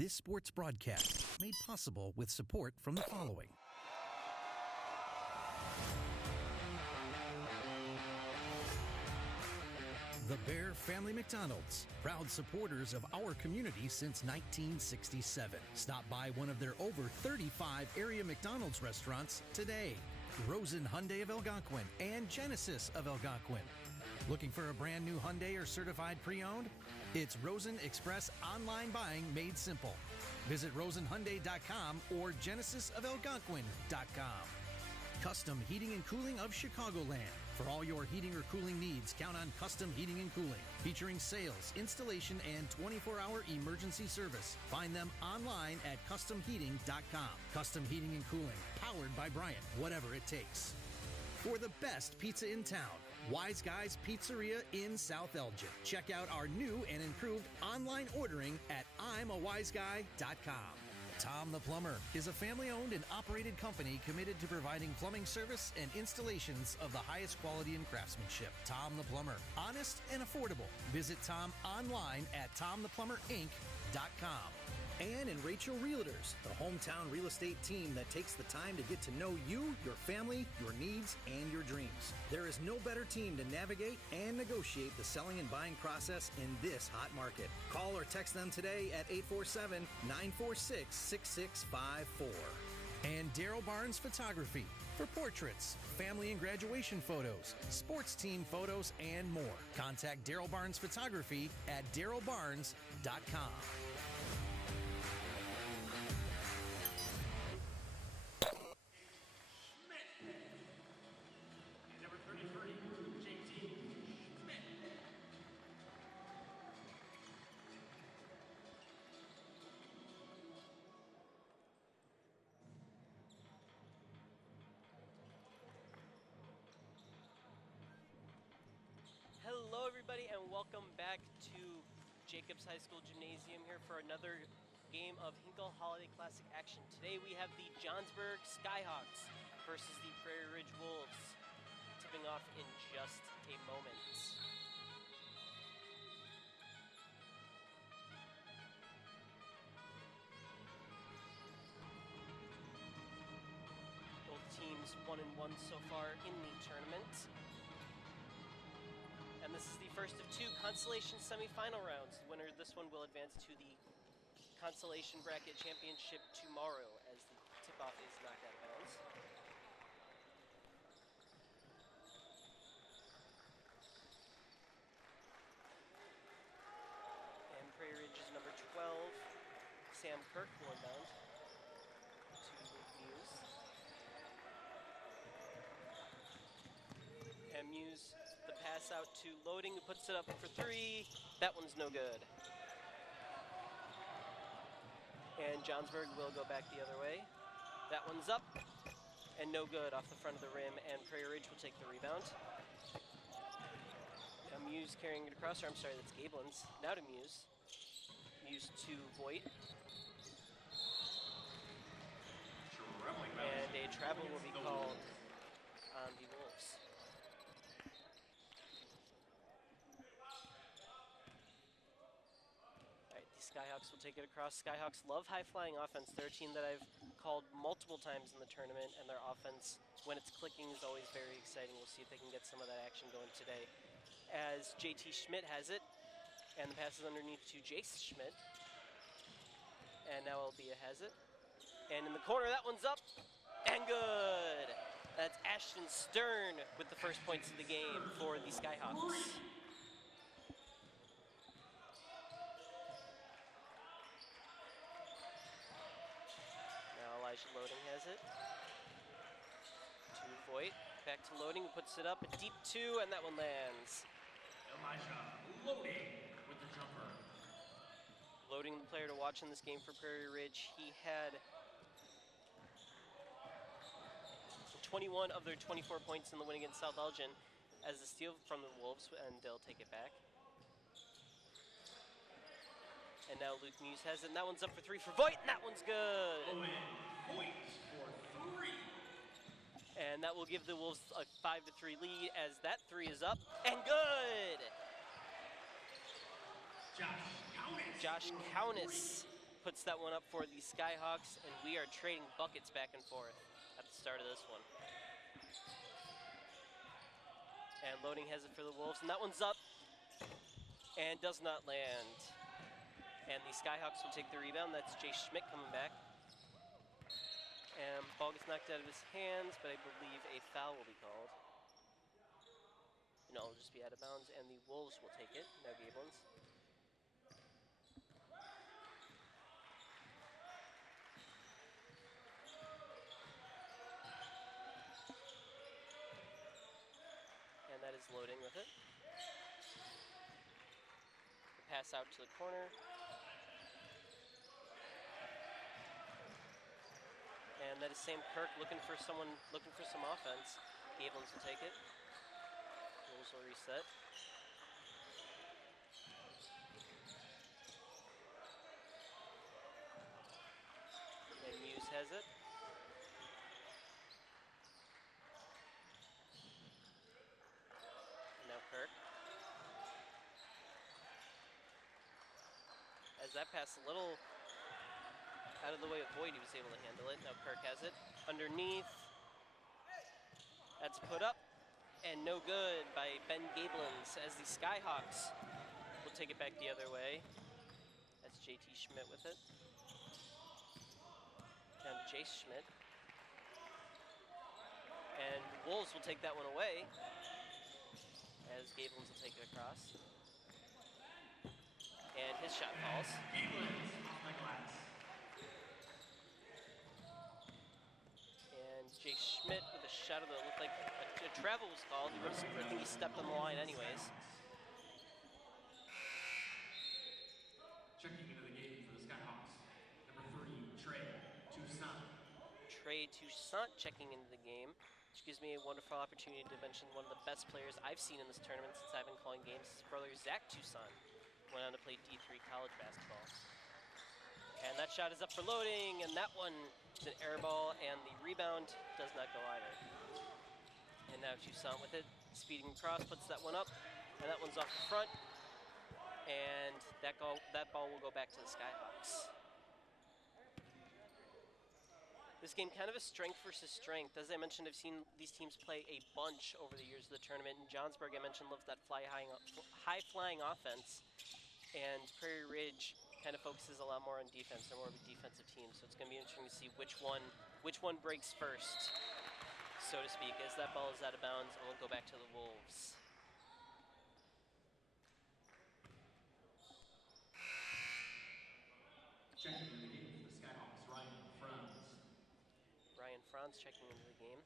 This sports broadcast made possible with support from the following. The Bear Family McDonald's, proud supporters of our community since 1967. Stop by one of their over 35 area McDonald's restaurants today. Rosen Hyundai of Algonquin and Genesis of Algonquin. Looking for a brand new Hyundai or certified pre-owned? It's Rosen Express online buying made simple. Visit rosenhyundai.com or genesisofalgonquin.com. Custom Heating and Cooling of Chicagoland. For all your heating or cooling needs, count on Custom Heating and Cooling, featuring sales, installation, and 24-hour emergency service. Find them online at customheating.com. Custom Heating and Cooling, powered by Bryant, whatever it takes. For the best pizza in town, Wise Guys Pizzeria in South Elgin. Check out our new and improved online ordering at I'mAWiseGuy.com. Tom the Plumber is a family-owned and operated company committed to providing plumbing service and installations of the highest quality and craftsmanship. Tom the Plumber, honest and affordable. Visit Tom online at TomThePlumberInc.com. Ann and Rachel Realtors, the hometown real estate team that takes the time to get to know you, your family, your needs, and your dreams. There is no better team to navigate and negotiate the selling and buying process in this hot market. Call or text them today at 847-946-6654. And Daryl Barnes Photography for portraits, family and graduation photos, sports team photos, and more. Contact Daryl Barnes Photography at darylbarnes.com. Hello everybody and welcome back to Jacobs High School Gymnasium here for another game of Hinkle Holiday Classic action. Today we have the Johnsburg Skyhawks versus the Prairie Ridge Wolves, tipping off in just a moment. Both teams 1-1 so far in the tournament. And this is the first of two consolation semifinal rounds. The winner of this one will advance to the consolation bracket championship tomorrow as the tip-off is knocked out of bounds. And Prairie Ridge's number 12, Sam Kirk, will inbound to Muse. And Muse, the pass out to Loading, who puts it up for three. That one's no good. And Johnsburg will go back the other way. That one's up and no good off the front of the rim, and Prairie Ridge will take the rebound. Now Muse carrying it across, or I'm sorry, that's Gablin's. Now to Muse. Muse to Voigt. And a travel will be called on the Wolves. Skyhawks will take it across. Skyhawks love high-flying offense. They're a team that I've called multiple times in the tournament, and their offense, when it's clicking, is always very exciting. We'll see if they can get some of that action going today. As JT Schmidt has it, and the pass is underneath to Jace Schmidt. And now Albia has it. And in the corner, that one's up, and good! That's Ashton Stern with the first points of the game for the Skyhawks. Elijah Loading has it. To Voigt. Back to Loading, who puts it up. A deep two, and that one lands. Elijah Loading with the jumper. Loading, the player to watch in this game for Prairie Ridge. He had 21 of their 24 points in the win against South Elgin as a steal from the Wolves, and they'll take it back. And now Luke Muse has it, and that one's up for three for Voigt, and that one's good. Voigt for three. And that will give the Wolves a 5-3 lead as that three is up, and good! Josh Countess puts that one up for the Skyhawks, and we are trading buckets back and forth at the start of this one. And loading has it for the Wolves, and that one's up and does not land. And the Skyhawks will take the rebound. That's Jay Schmidt coming back. And ball gets knocked out of his hands, but I believe a foul will be called. No, it'll just be out of bounds, and the Wolves will take it. Now Gablins. And that is loading with it. The pass out to the corner. And that is Sam Kirk looking for some offense. Gablins will take it. Wolves will reset. And Muse has it. And now Kirk. As that pass a little out of the way of Boyd, he was able to handle it. Now Kirk has it. Underneath. That's put up. And no good by Ben Gablins as the Skyhawks will take it back the other way. That's JT Schmidt with it. Down to Jace Schmidt. And Wolves will take that one away as Gablins will take it across. And his shot falls. Gablins off the glass. And Jay Schmidt with a shot that looked like a travel was called. I think he stepped on the line anyways. Checking into the game for the Skyhawks. Number 3, Trey Toussaint. Trey Toussaint checking into the game, which gives me a wonderful opportunity to mention one of the best players I've seen in this tournament since I've been calling games. His brother Zach Toussaint went on to play D3 college basketball. And that shot is up for loading, and that one is an air ball, and the rebound does not go either. And now Toussaint with it, speeding across, puts that one up, and that one's off the front. And that ball will go back to the Skyhawks. This game kind of a strength versus strength. As I mentioned, I've seen these teams play a bunch over the years of the tournament. In Johnsburg, I mentioned, loves that high-flying offense. And Prairie Ridge kind of focuses a lot more on defense. They're more of a defensive team, so it's going to be interesting to see which one breaks first, so to speak, as that ball is out of bounds and will go back to the Wolves. Checking into the game for the Skyhawks, Ryan Franz. Ryan Franz checking into the game.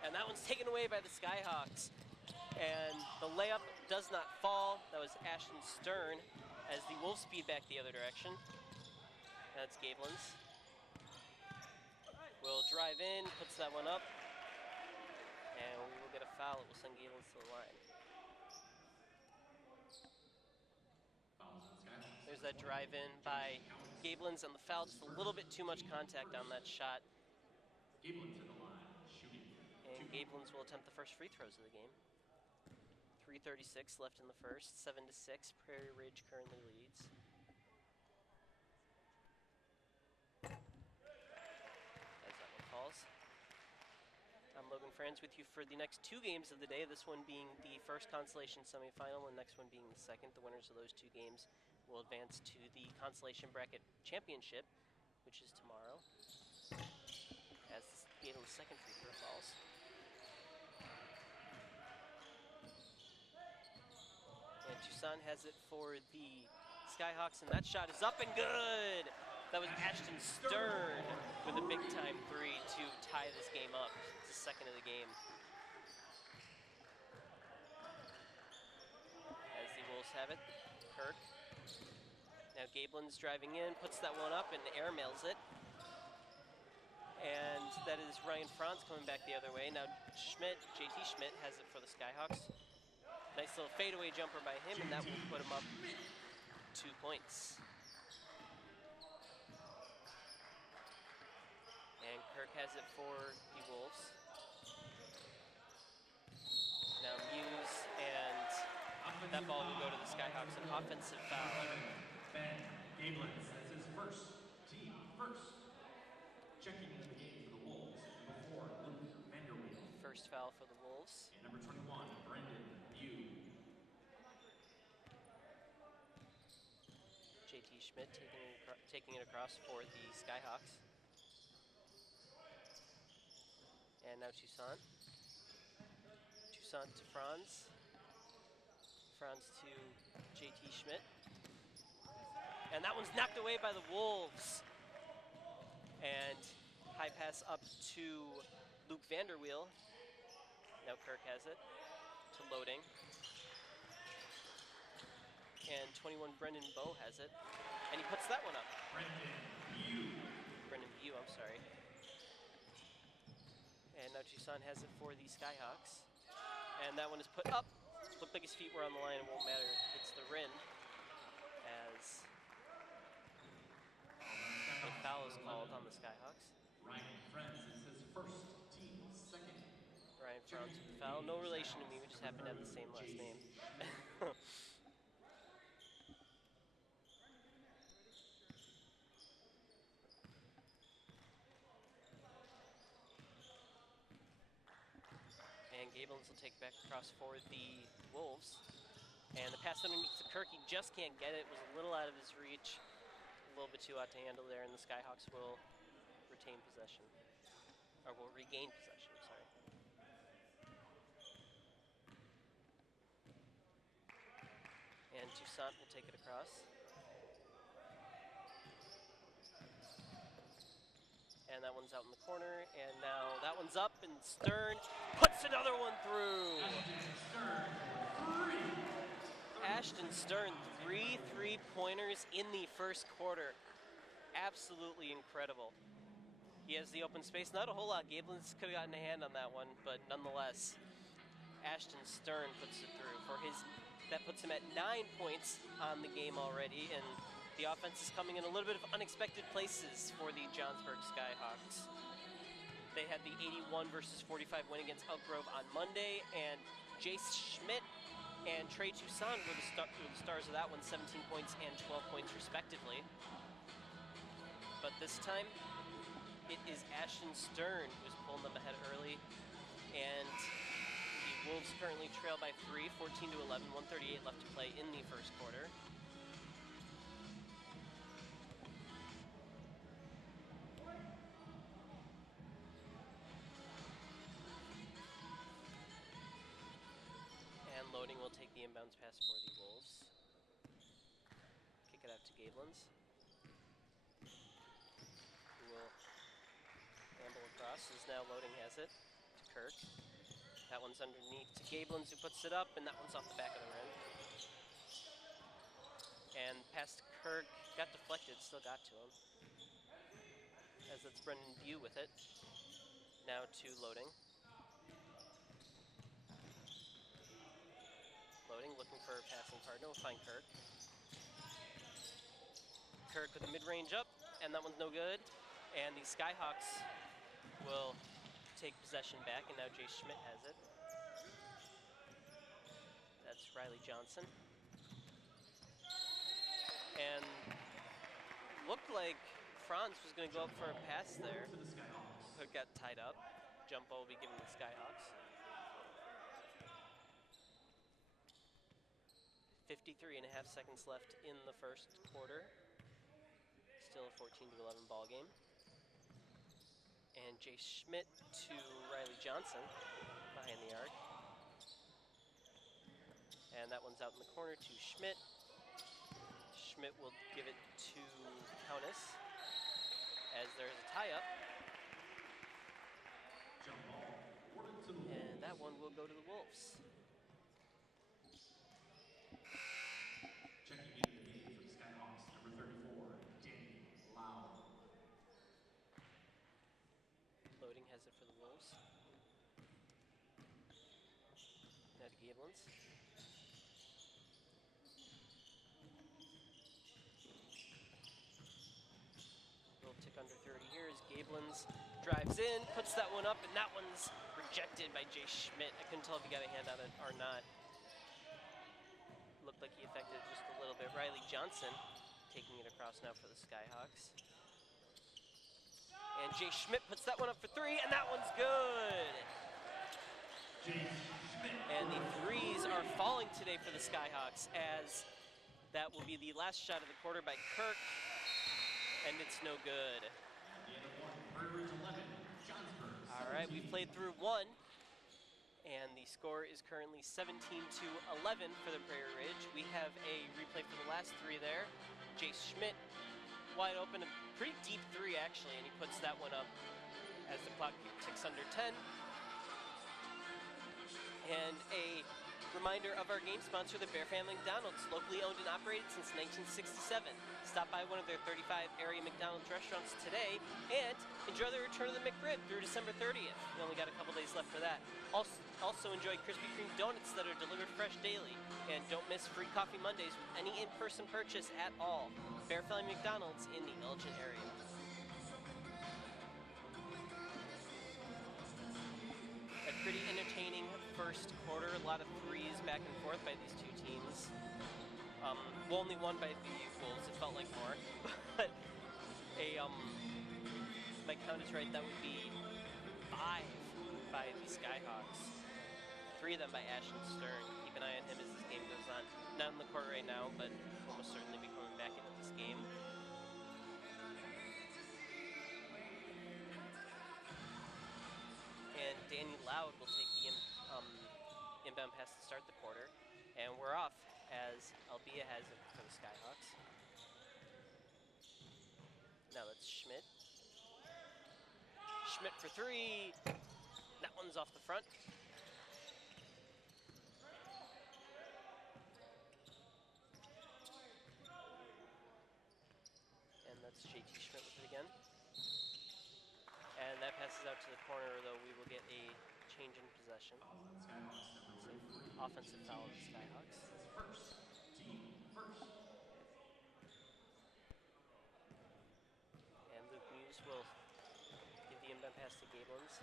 And that one's taken away by the Skyhawks. And the layup does not fall. That was Ashton Stern as the Wolves speed back the other direction. That's Gablins. Will drive in, puts that one up. And we will get a foul. It will send Gablins to the line. There's that drive in by Gablins, and the foul, just a little bit too much contact on that shot. Gablins to the line, shooting. And Gablins will attempt the first free throws of the game. 3:36 left in the first, 7-6. Prairie Ridge currently leads. As that one falls. I'm Logan Franz with you for the next two games of the day. This one being the first consolation semifinal, and the next one being the second. The winners of those two games will advance to the consolation bracket championship, which is tomorrow. As Gablins' second free throw falls. And Toussaint has it for the Skyhawks, and that shot is up and good. That was Ashton Stern with a big-time three to tie this game up. It's the second of the game. As the Wolves have it, Kirk. Now Gablins driving in, puts that one up, and airmails it. And that is Ryan Franz coming back the other way. Now JT Schmidt has it for the Skyhawks. Nice little fadeaway jumper by him, and that will put him up 2 points. Kirk has it for the Wolves. Now Muse, and that ball will go to the Skyhawks, an offensive foul. Ben Gablins, that's his first, team first. Checking into the game for the Wolves, number 4, Luke Vanderweel. First foul for the Wolves. And number 21, Brendan Bew. JT Schmidt taking it across for the Skyhawks. And now Toussaint. Toussaint to Franz. Franz to JT Schmidt. And that one's knocked away by the Wolves. And high pass up to Luke Vanderweel. Now Kirk has it to Loading. And 21 Brendan Bowe has it. And he puts that one up. Brendan Bew, I'm sorry. And now Toussaint has it for the Skyhawks. And that one is put up. Looked like his feet were on the line, it won't matter. It's the rim. As a foul is called on the Skyhawks. Ryan Friends is his first, team second. Ryan Franz with the foul. No relation to me, we just happen to have the same last name. And Gablins will take back across for the Wolves. And the pass underneath to Kirk, he just can't get it. It was a little out of his reach. A little bit too out to handle there, and the Skyhawks will retain possession. Or will regain possession, I'm sorry. And Toussaint will take it across. And that one's out in the corner, and now that one's up, and Stern puts another one through. Ashton Stern, 3 3-pointers in the first quarter. Absolutely incredible. He has the open space, not a whole lot. Gablins could have gotten a hand on that one, but nonetheless, Ashton Stern puts it through. That puts him at 9 points on the game already, and the offense is coming in a little bit of unexpected places for the Johnsburg Skyhawks. They had the 81-45 win against Elk Grove on Monday, and Jace Schmidt and Trey Toussaint were the stars of that one, 17 points and 12 points respectively. But this time, it is Ashton Stern who's pulling them ahead early, and the Wolves currently trail by 3, 14-11, 138 left to play in the first quarter. Loading will take the inbounds pass for the Wolves. Kick it out to Gablins, who will handle across, as now Loading has it to Kirk. That one's underneath to Gablins, who puts it up, and that one's off the back of the rim. And pass to Kirk, got deflected, still got to him. As it's Brendan Bew with it. Now to Loading. Loading, looking for a passing partner, will find Kirk. Kirk with a mid-range up, and that one's no good. And the Skyhawks will take possession back, and now Jace Schmidt has it. That's Riley Johnson. And looked like Franz was going to go up for a pass there, but got tied up. Jump ball will be given to the Skyhawks. 53.5 seconds left in the first quarter. Still a 14-11 ball game. And Jace Schmidt to Riley Johnson behind the arc. And that one's out in the corner to Schmidt. Schmidt will give it to Countess as there's a tie-up. And that one will go to the Wolves. Loading has it for the Wolves. Now to Gablins. Little tick under 30 here as Gablins drives in, puts that one up, and that one's rejected by Jay Schmidt. I couldn't tell if he got a hand on it or not. Looked like he affected it just a little bit. Riley Johnson taking it across now for the Skyhawks. And Jay Schmidt puts that one up for three, and that one's good. And the threes are falling today for the Skyhawks, as that will be the last shot of the quarter by Kirk, and it's no good. All right, we've played through one, and the score is currently 17-11 for the Prairie Ridge. We have a replay for the last three there. Jay Schmidt, wide open, a pretty deep three actually, and he puts that one up as the clock ticks under 10. And a reminder of our game sponsor, the Bear Family McDonald's, locally owned and operated since 1967. Stop by one of their 35 area McDonald's restaurants today and enjoy the return of the McRib through December 30th. We only got a couple days left for that. Also enjoy Krispy Kreme donuts that are delivered fresh daily. And don't miss Free Coffee Mondays with any in-person purchase at all. Bear Family McDonald's in the Elgin area. A pretty entertaining first quarter, a lot of threes back and forth by these two teams. Well, only one by the Wolves, it felt like more. But my count is right, that would be 5 by the Skyhawks. 3 of them by Ashton Stern. Keep an eye on him as this game goes on. Not on the court right now, but will most certainly be coming back into this game. And Danny Loud will take the inbound pass to start the quarter. And we're off as Albia has it for the Skyhawks. Now that's Schmidt. Schmidt for three. That one's off the front. And that's JT Schmidt with it again. And that passes out to the corner, though we will get a change in possession. Offensive foul of the Skyhawks. And Luke Muse will give the inbound pass to Gablins.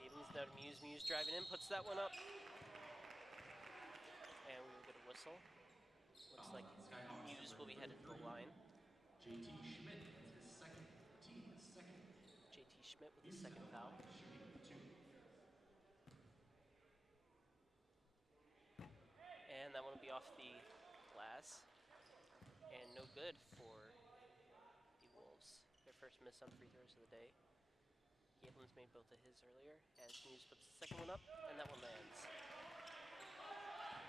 Gablins now to Muse. Muse driving in, puts that one up. And we will get a whistle. Looks like Muse will be headed to the line. JT Schmidt with his second, team's second. JT Schmidt with the second foul. And that one will be off the glass. And no good for the Wolves. Their first miss on free throws of the day. Gablins made both of his earlier, as Muse puts the second one up, and that one lands.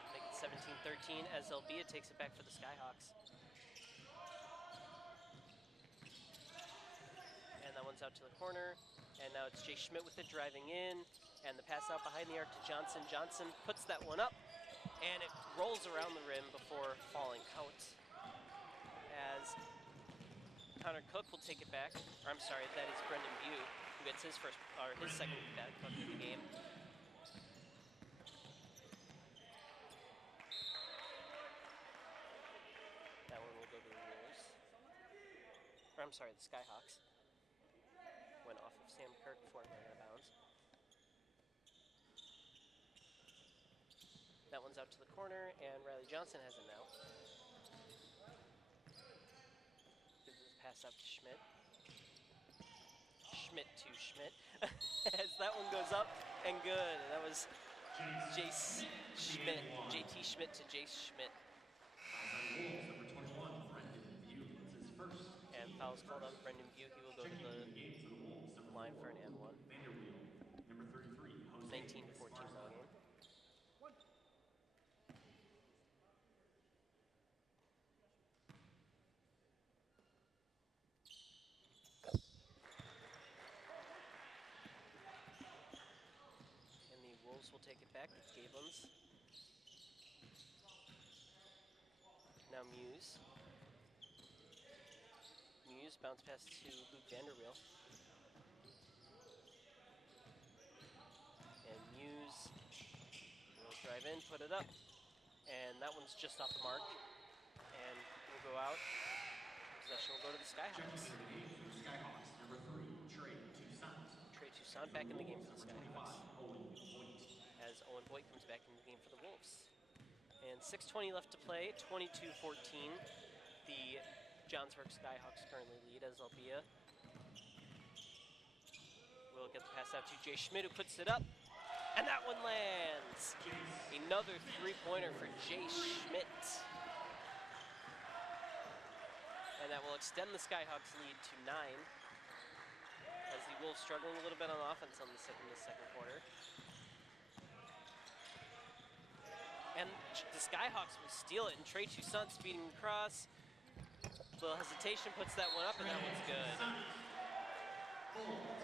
Make it 17-13 as Albia takes it back for the Skyhawks. And that one's out to the corner, and now it's Jay Schmidt with it driving in, and the pass out behind the arc to Johnson. Johnson puts that one up, and it rolls around the rim before falling out. As Connor Cook will take it back, or I'm sorry, that is Brendan Bew, who gets his second back of the game. That one will go to the Wolves. Or I'm sorry, the Skyhawks. Went off of Sam Kirk before it went out of bounds. That one's out to the corner, and Riley Johnson has it now. Gives this pass up to Schmidt. Schmidt to Schmidt. As that one goes up and good. And that was JT Schmidt to Jace Schmidt. And foul's called on Brendan Bew. He will go to the line for an and one. 19-14 ball game. And the Wolves will take it back. It's Gablins. Now Muse. Muse bounce pass to Luke Vanderweel. And Muse will drive in, put it up. And that one's just off the mark. And we'll go out. Possession go to the Checking Skyhawks. into the game for the Skyhawks, number 3, Trey Toussaint. Trey Toussaint back in the game for the Number 25, Skyhawks. Owen Voigt. As Owen Voigt comes back into the game for the Wolves. And 6:20 left to play, 22-14. The Johnsburg Skyhawks currently lead as Albia will get the pass out to Jay Schmidt, who puts it up, and that one lands. Another three-pointer for Jay Schmidt. And that will extend the Skyhawks lead to 9, as the Wolves struggling a little bit on offense in the second quarter. And the Skyhawks will steal it, and Trey Toussaint speeding across. Little hesitation, puts that one up, and that one's good.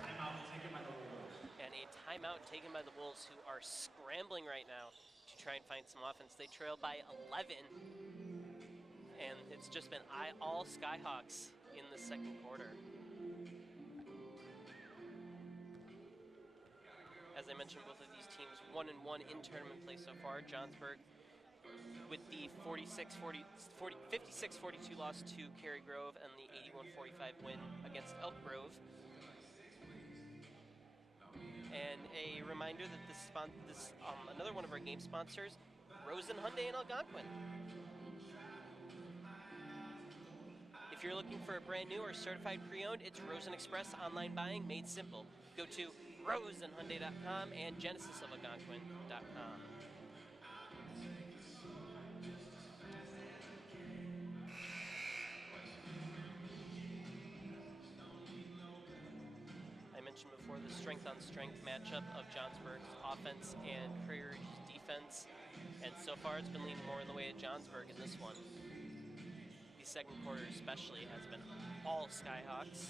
Timeout taken by the Wolves. And a timeout taken by the Wolves, who are scrambling right now to try and find some offense. They trail by 11, and it's just been all Skyhawks in the second quarter. As I mentioned, both of these teams 1-1 in tournament play so far. Johnsburg with the 56-42 loss to Cary Grove and the 81-45 win against Elk Grove. And a reminder that another one of our game sponsors, Rosen Hyundai in Algonquin. If you're looking for a brand new or certified pre-owned, it's Rosen Express online buying made simple. Go to rosenhyundai.com and genesisalgonquin.com. I mentioned before the strength-on-strength matchup of Johnsburg's offense and Prairie's defense, and so far it's been leaning more in the way of Johnsburg in this one. The second quarter especially has been all Skyhawks.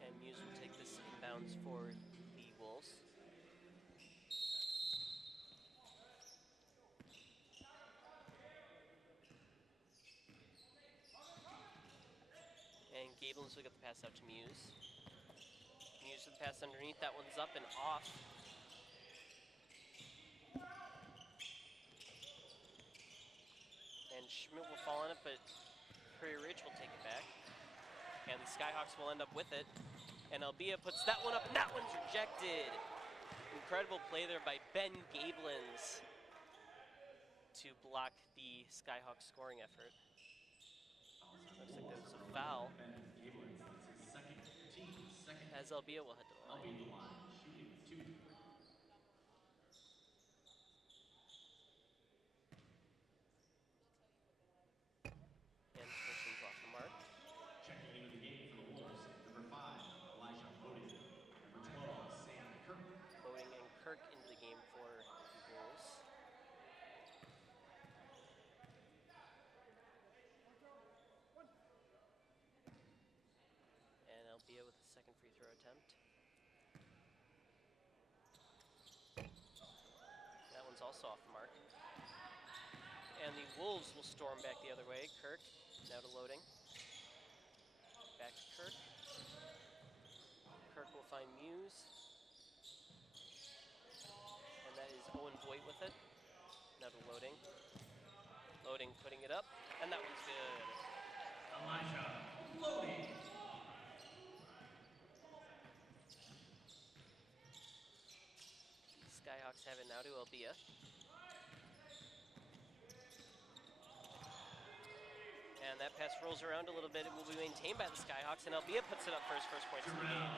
And Muse will take this inbounds for the Wolves. And Gablins will get the pass out to Muse. Muse with the pass underneath, that one's up and off. And Schmidt will fall on it, but Prairie Ridge will take it back. And the Skyhawks will end up with it. And Albia puts that one up, and that one's rejected. Incredible play there by Ben Gablins to block the Skyhawks scoring effort. Looks like there's a foul. As Albia will head to the line. Shooting 2. And positions off the mark. Checking into the game for the Wolves, number 5, Elijah Loading. Number 12, Sam Kirk. Loading and Kirk into the game for the Wolves. And Albia with the second free throw attempt. That one's also off the mark. And the Wolves will storm back the other way. Kirk now to Loading. Back to Kirk. Kirk will find Muse. And that is Owen Voigt with it. Now to Loading. Loading putting it up. And that one's good. Elijah Loading. Skyhawks have it now to Albia. And that pass rolls around a little bit. It will be maintained by the Skyhawks, and Albia puts it up for his first points of the game.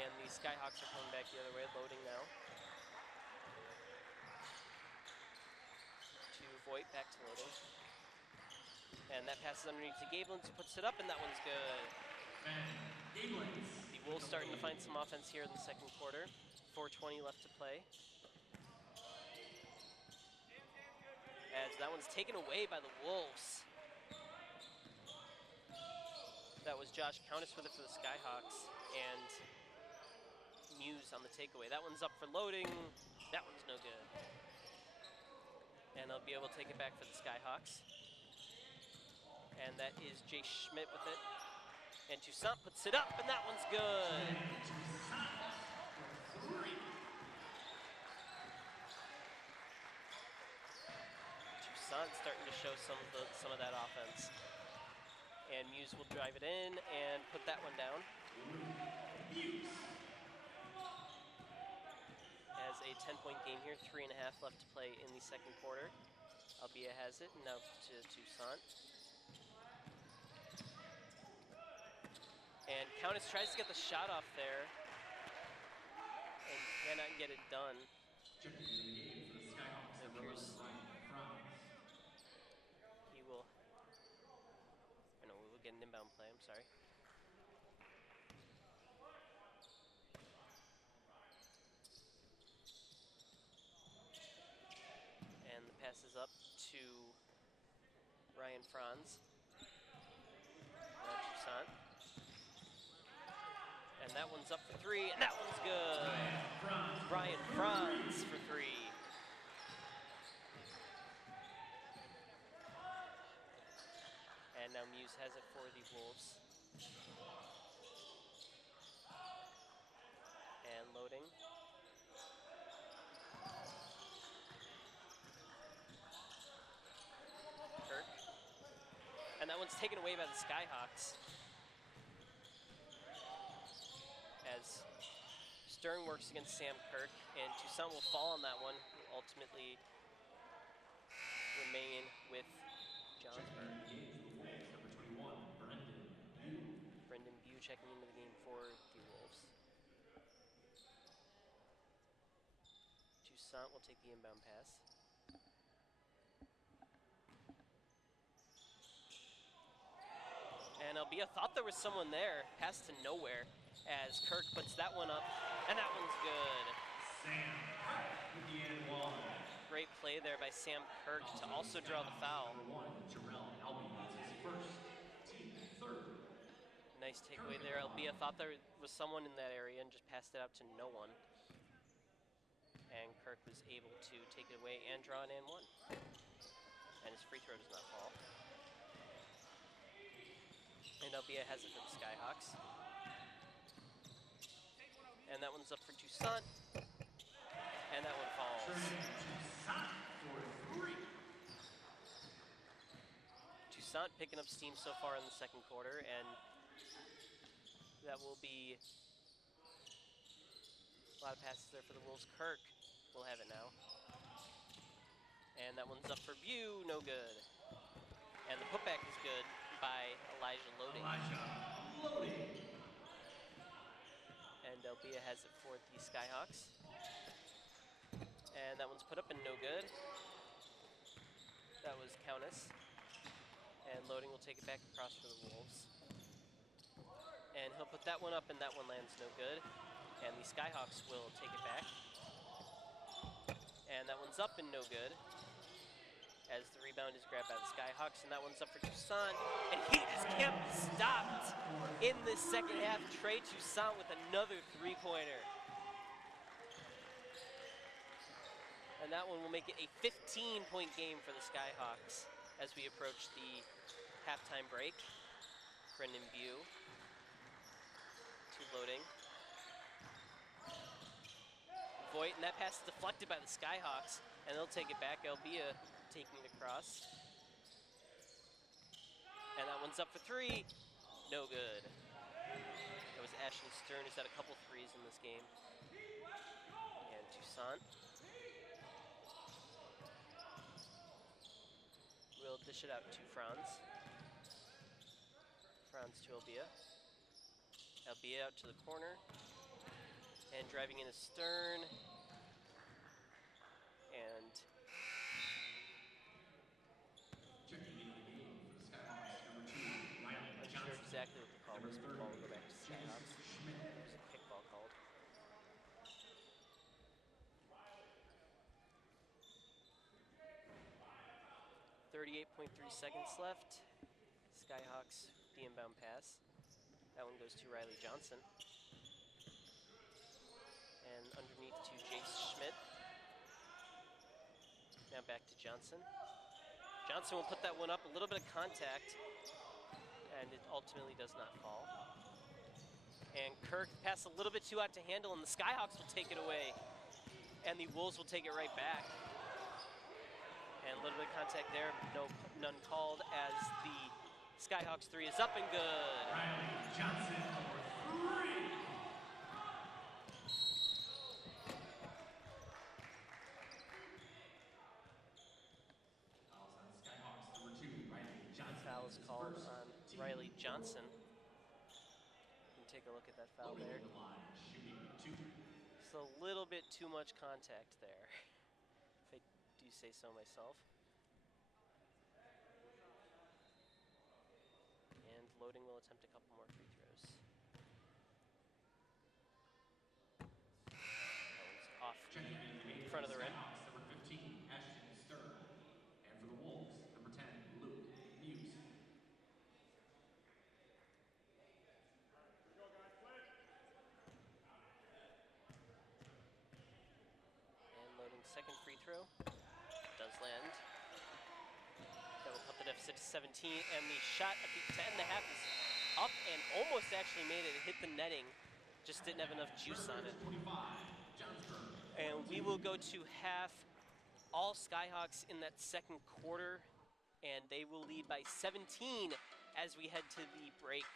And the Skyhawks are coming back the other way, Loading now. To Voigt, back to Loading. And that passes underneath to Gablins, who puts it up, and that one's good. The Wolves starting to find some offense here in the second quarter. 4:20 left to play. As that one's taken away by the Wolves. That was Josh Countess with it for the Skyhawks, and Muse on the takeaway. That one's up for Loading. That one's no good. And they'll be able to take it back for the Skyhawks. And that is Jay Schmidt with it. And Toussaint puts it up, and that one's good. Toussaint starting to show some of that offense. And Muse will drive it in and put that one down. Has a 10-point game here, 3.5 left to play in the second quarter. Albia has it, now to Toussaint. And Countess tries to get the shot off there and cannot get it done. Checking into the game for the Skyhawks, number 11, Ryan Franz. He will, no, we will get an inbound play, I'm sorry. And the pass is up to Ryan Franz. Now Toussaint. And that one's up for three, and that one's good. Ryan Franz for three. And now Muse has it for the Wolves. And loading. Kirk. And that one's taken away by the Skyhawks. As Stern works against Sam Kirk, and Toussaint will fall on that one, will ultimately remain with Johnsburg. Number 21, Brendan Bew checking into the game for the Wolves. Toussaint will take the inbound pass. And Albia thought there was someone there, pass to nowhere, as Kirk puts that one up, and that one's good. Sam Kirk with the and one. Great play there by Sam Kirk to also draw the foul. Number 1, Jarrell Albie gets his first, team third. Nice takeaway there. Albia thought there was someone in that area and just passed it out to no one. And Kirk was able to take it away and draw an and one. And his free throw does not fall. And Albia has it for the Skyhawks. And that one's up for Toussaint. And that one falls. Toussaint picking up steam so far in the second quarter, and that will be a lot of passes there for the Wolves. Kirk will have it now. And that one's up for Bew, no good. And the putback is good by Elijah Loading. And Albia has it for the Skyhawks. And that one's put up and no good. That was Countess. And Loading will take it back across for the Wolves. And he'll put that one up, and that one lands no good. And the Skyhawks will take it back. And that one's up and no good, as the rebound is grabbed by the Skyhawks, and that one's up for Toussaint. And he just can't be stopped in this second half. Trey Toussaint with another three-pointer. And that one will make it a 15-point game for the Skyhawks as we approach the halftime break. Brendan Bew to Loading. Voigt, and that pass is deflected by the Skyhawks, and they'll take it back. Albia taking it across. And that one's up for three. No good. That was Ashley Stern, who's had a couple threes in this game. And Toussaint will dish it out to Franz. Franz to Albia. Albia out to the corner. And driving in is Stern. And Checking into the game for the Skyhawks, number 2, Riley I'm not Johnson. sure exactly what the call was, but the ball will go back to Skyhawks. Schmidt. There's a kickball called. .3 seconds left. Skyhawks, the inbound pass. That one goes to Riley Johnson. And underneath to Jace Schmidt. Now back to Johnson. Johnson will put that one up, a little bit of contact, and it ultimately does not fall. And Kirk passed a little bit too out to handle, and the Skyhawks will take it away. And the Wolves will take it right back. And a little bit of contact there, none called as the Skyhawks 3 is up and good. Riley Johnson for 3. Fouls on Skyhawks number 2, Riley Johnson. Foul is called on Riley Johnson. You can take a look at that foul there. The line, shooting 2. Just a little bit too much contact there, if I do say so myself. And Loading will attempt a couple more free throws. That one's off Checking in front of the rim. Skyhawks number 15, Ashton Stern. And for the Wolves, number 10, Luke Muse. And Loading second free throw. Does land. That will put the deficit to 17, and the shot to end the half is up and almost actually made it. It hit the netting, just didn't have enough juice on it. 25, Johnsburg. And we will go to half. All Skyhawks in that second quarter, and they will lead by 17 as we head to the break.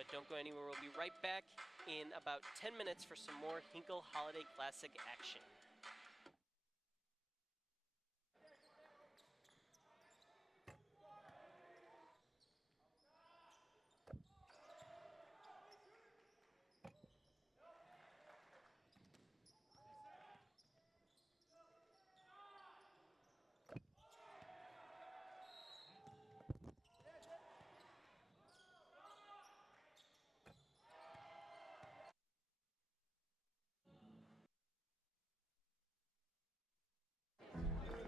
But don't go anywhere. We'll be right back in about 10 minutes for some more Hinkle Holiday Classic action.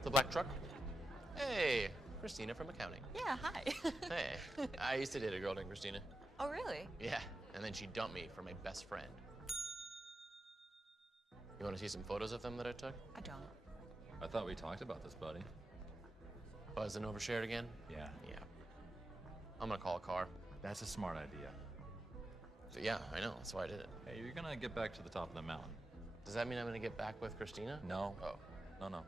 The black truck? Hey, Christina from accounting. Yeah, hi. Hey, I used to date a girl named Christina. Oh, really? Yeah, and then she dumped me for my best friend. You want to see some photos of them that I took? I don't. I thought we talked about this, buddy. Buzz and overshared again? Yeah. Yeah. I'm gonna call a car. That's a smart idea. So, yeah, I know, that's why I did it. Hey, you're gonna get back to the top of the mountain. Does that mean I'm gonna get back with Christina? No. Oh. No.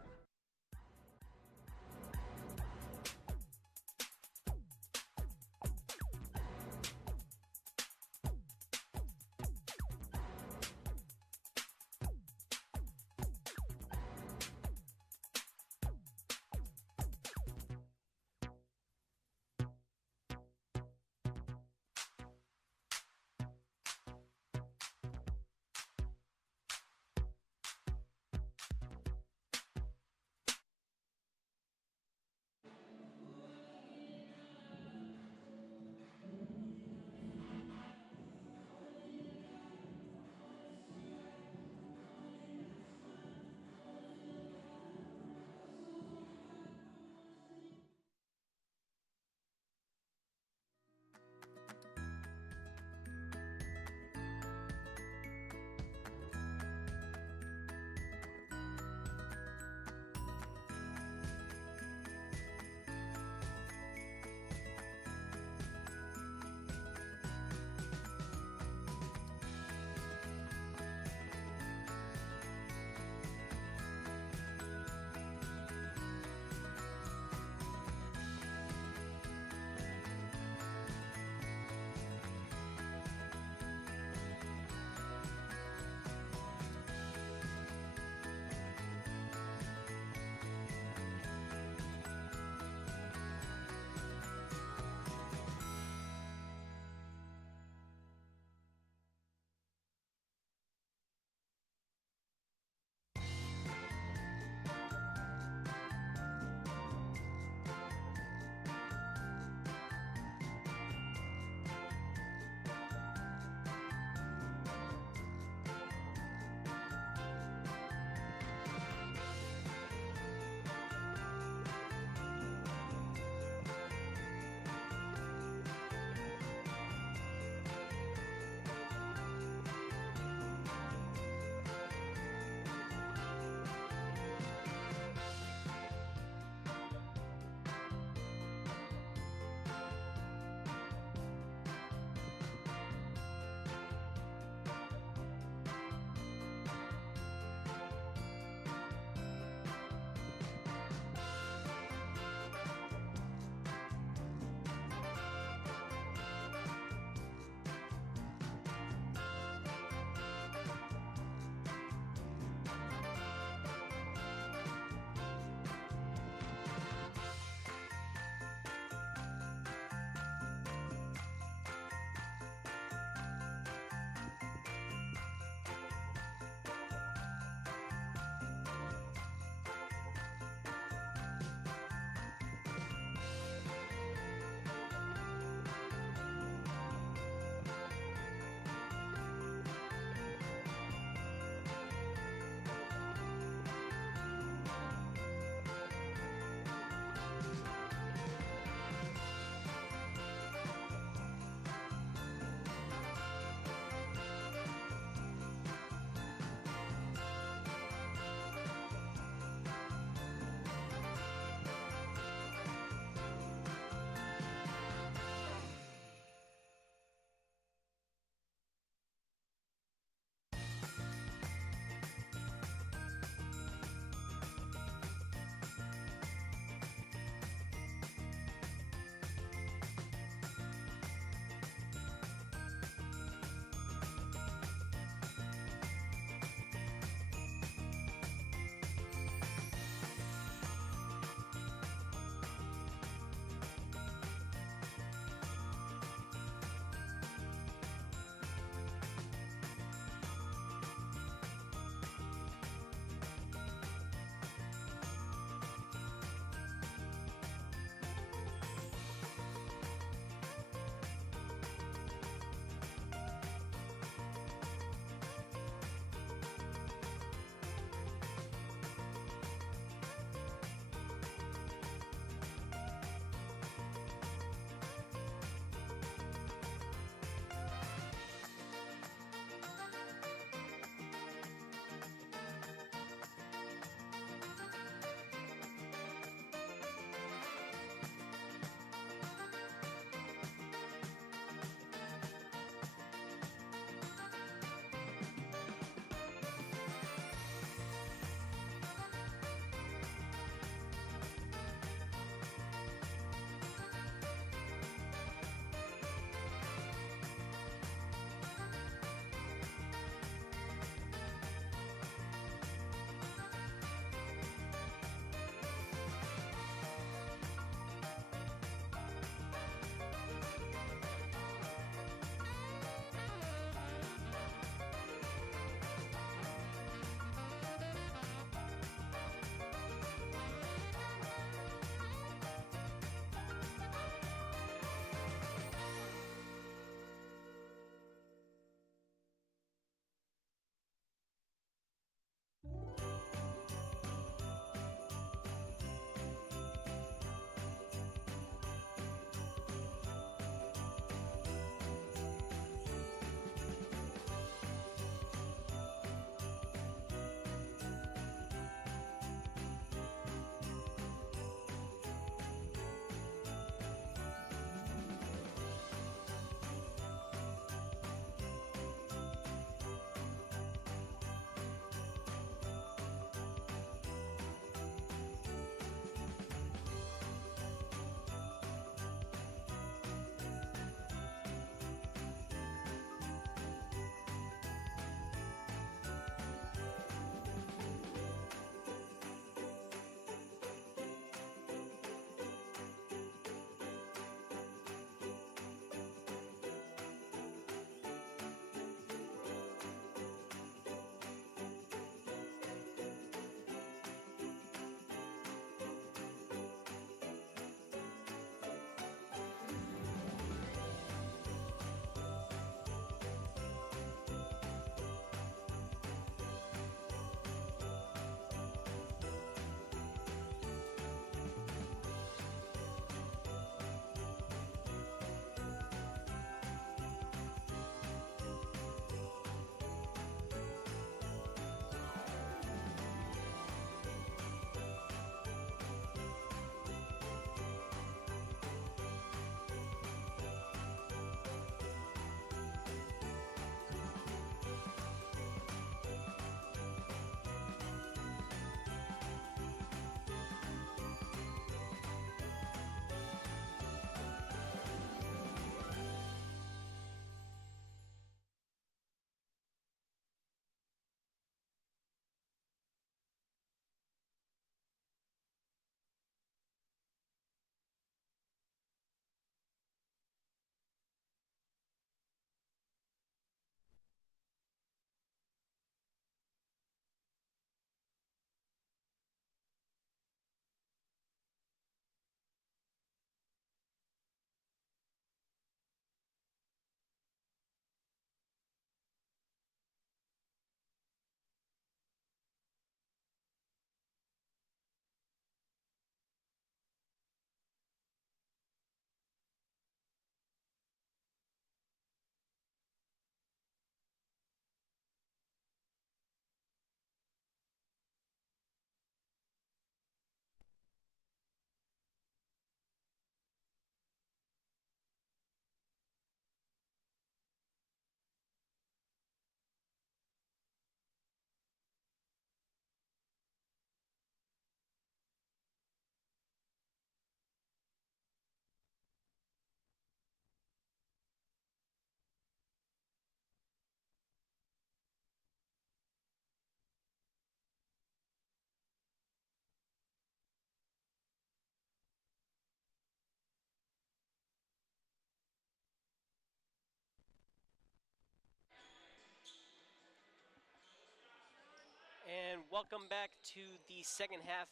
and welcome back to the second half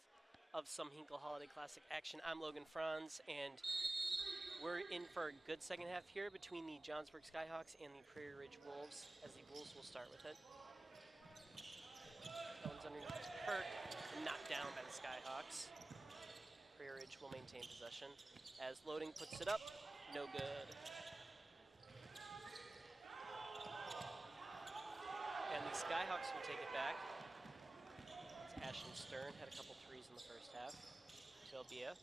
of some Hinkle Holiday Classic action. I'm Logan Franz, and we're in for a good second half here between the Johnsburg Skyhawks and the Prairie Ridge Wolves, as the Wolves will start with it. That one's underneath to Kirk, and knocked down by the Skyhawks. Prairie Ridge will maintain possession, as Loading puts it up, no good. And the Skyhawks will take it back. It's Ashton Stern, had a couple threes in the first half. Albia.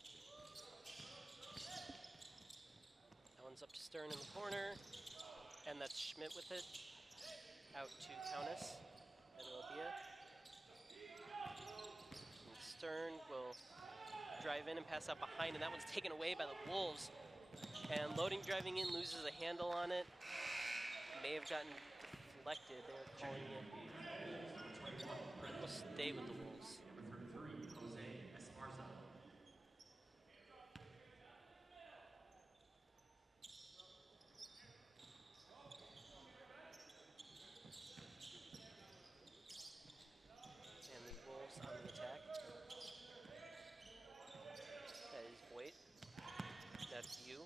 That one's up to Stern in the corner. And that's Schmidt with it. Out to Countess and Albia. And Stern will drive in and pass out behind, and that one's taken away by the Wolves. And Loading driving in, loses a handle on it. May have gotten deflected. They were calling it. We'll stay with the Wolves. Number 33, Jose Esparza. And the Wolves on the attack. That is Voigt. That's View.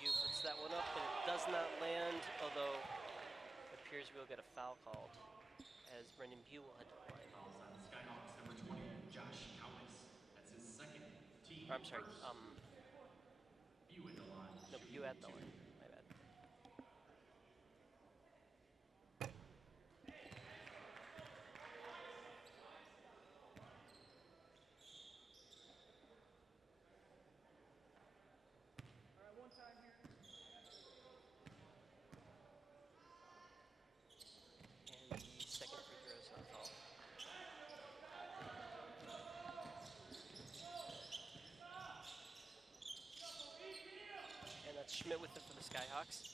View puts that one up, but it does not land, although it appears we'll get a foul called, as Brendan View will head to the line. Fouls on Skyhawks, number 20, Josh Countess. That's his second team. Or, I'm sorry, View at the line. no, View at the line. My bad. And the second free throw is not foul. And that's Schmidt with it for the Skyhawks.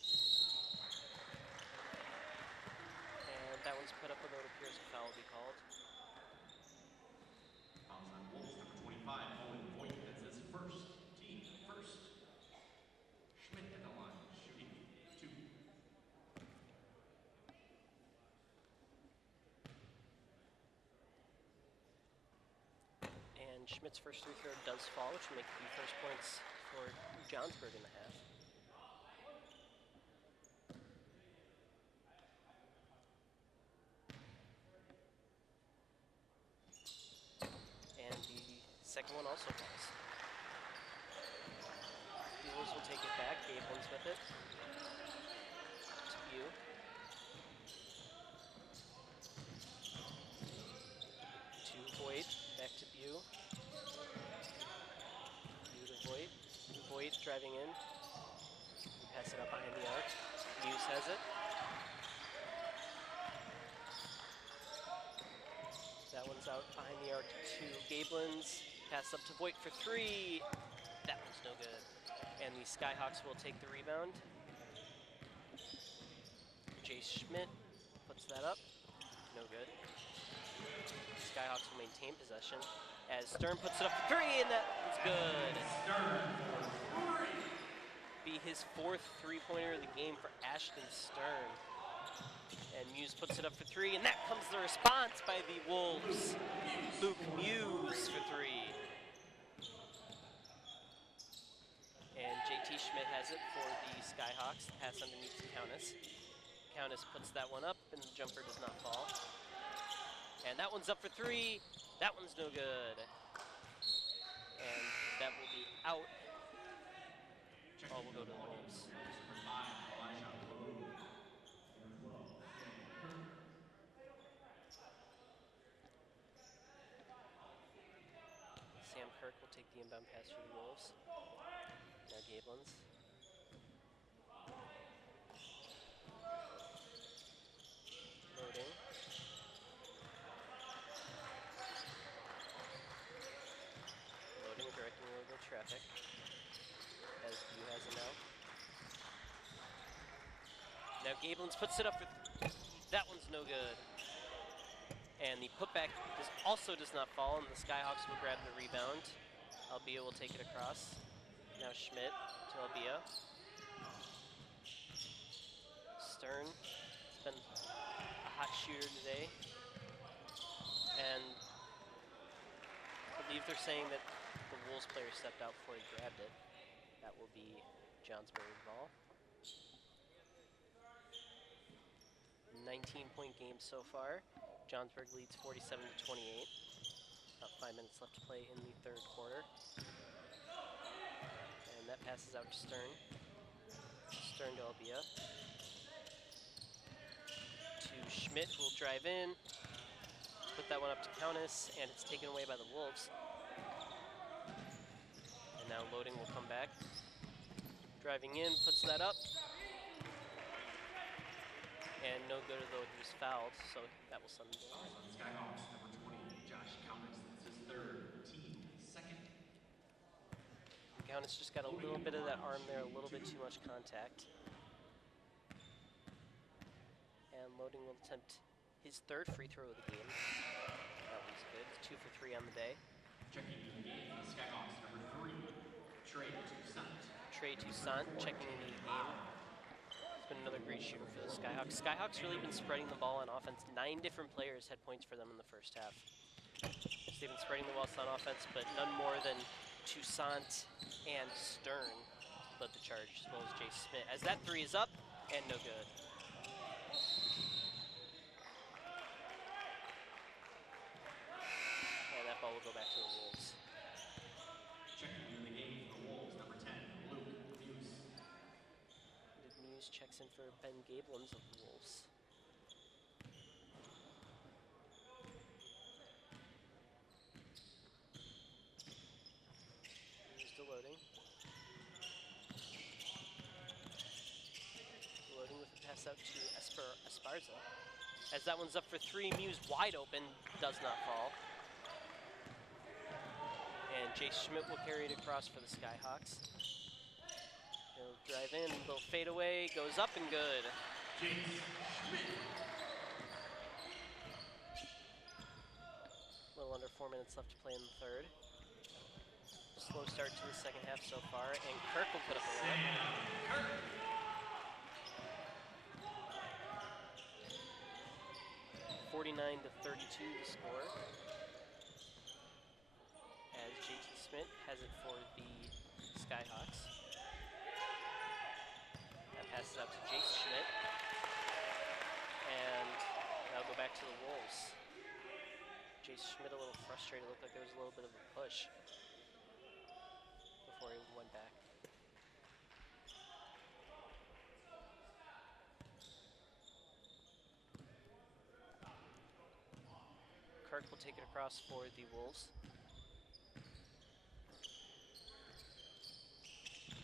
And that one's put up, although it appears a foul will be called. Fouls on Wolves, number 25, Owen Voigt. That's his first team. First. Schmidt at the line, shooting 2. And Schmidt's first free throw does fall, which will make the first points for Johnsburg in the half. And the second one also falls. The Wolves will take it back. Gable's with it. To View. To Voigt. Back to View. View to Voigt. Voigt driving in. Pass it up behind the arc. Muse has it. That one's out behind the arc to Gablins. Pass up to Voigt for 3. That one's no good. And the Skyhawks will take the rebound. Jay Schmidt puts that up. No good. Skyhawks will maintain possession as Stern puts it up for 3, and that one's good. Stern for 3. Be his 4th three-pointer of the game for Ashton Stern. And Muse puts it up for 3, and that comes the response by the Wolves. Luke Muse for 3. And JT Schmidt has it for the Skyhawks. Pass underneath to Countess. Countess puts that one up, and the jumper does not fall. And that one's up for 3. That one's no good. And that will be out. Oh, we'll go to the Wolves. Number 5, Elijah Lowe. Sam Kirk will take the inbound pass for the Wolves. Now Gablins. Loading. Loading, directing a little bit of traffic. As View has it now. Now Gablins puts it up for... That one's no good. And the putback also does not fall, and the Skyhawks will grab the rebound. Albia will take it across. Now Schmidt to Albia. Stern has been a hot shooter today. believe they're saying that the Wolves player stepped out before he grabbed it. That will be Johnsburg ball. 19-point game so far. Johnsburg leads 47-28. About 5 minutes left to play in the third quarter. And that passes out to Stern. Stern to Albia. To Schmidt, who will drive in. Put that one up to Countess, and it's taken away by the Wolves. And now Loading will come back. Driving in, puts that up. And no good, though he was fouled, so that will send him down. Skyhawks, number 20, Josh Countess. That's his third, team second. Countess just got a little bit of that arm there, a little bit too much contact. And Loading will attempt his third free throw of the game. That was good. 2 for 3 on the day. Checking in the game for the Skyhawks, number 3, Trey Toussaint. Trey Toussaint checking in the game. It's been another great shooter for the Skyhawks. Skyhawks really been spreading the ball on offense. 9 different players had points for them in the first half. So they've been spreading the ball on offense, but none more than Toussaint and Stern led the charge, as well as Jay Smith. As that three is up, and no good. And that ball will go back to the Wolves. Checking in the game for the Wolves, number 10, Luke Muse. Muse checks in for Ben Gablins of the Wolves. Muse to Loading. Loading with a pass out to Esparza. As that one's up for 3, Muse wide open, does not fall. And Jay Schmidt will carry it across for the Skyhawks. He'll drive in, little fade away, goes up and good. Jay Schmidt. A little under 4 minutes left to play in the third. Slow start to the second half so far, and Kirk will put up a layup. 49-32 the score. As JT Smith has it for the Skyhawks. That passes out to Jace Schmidt. And that'll go back to the Wolves. Jace Schmidt a little frustrated. Looked like there was a little bit of a push before he went back. Kirk will take it across for the Wolves.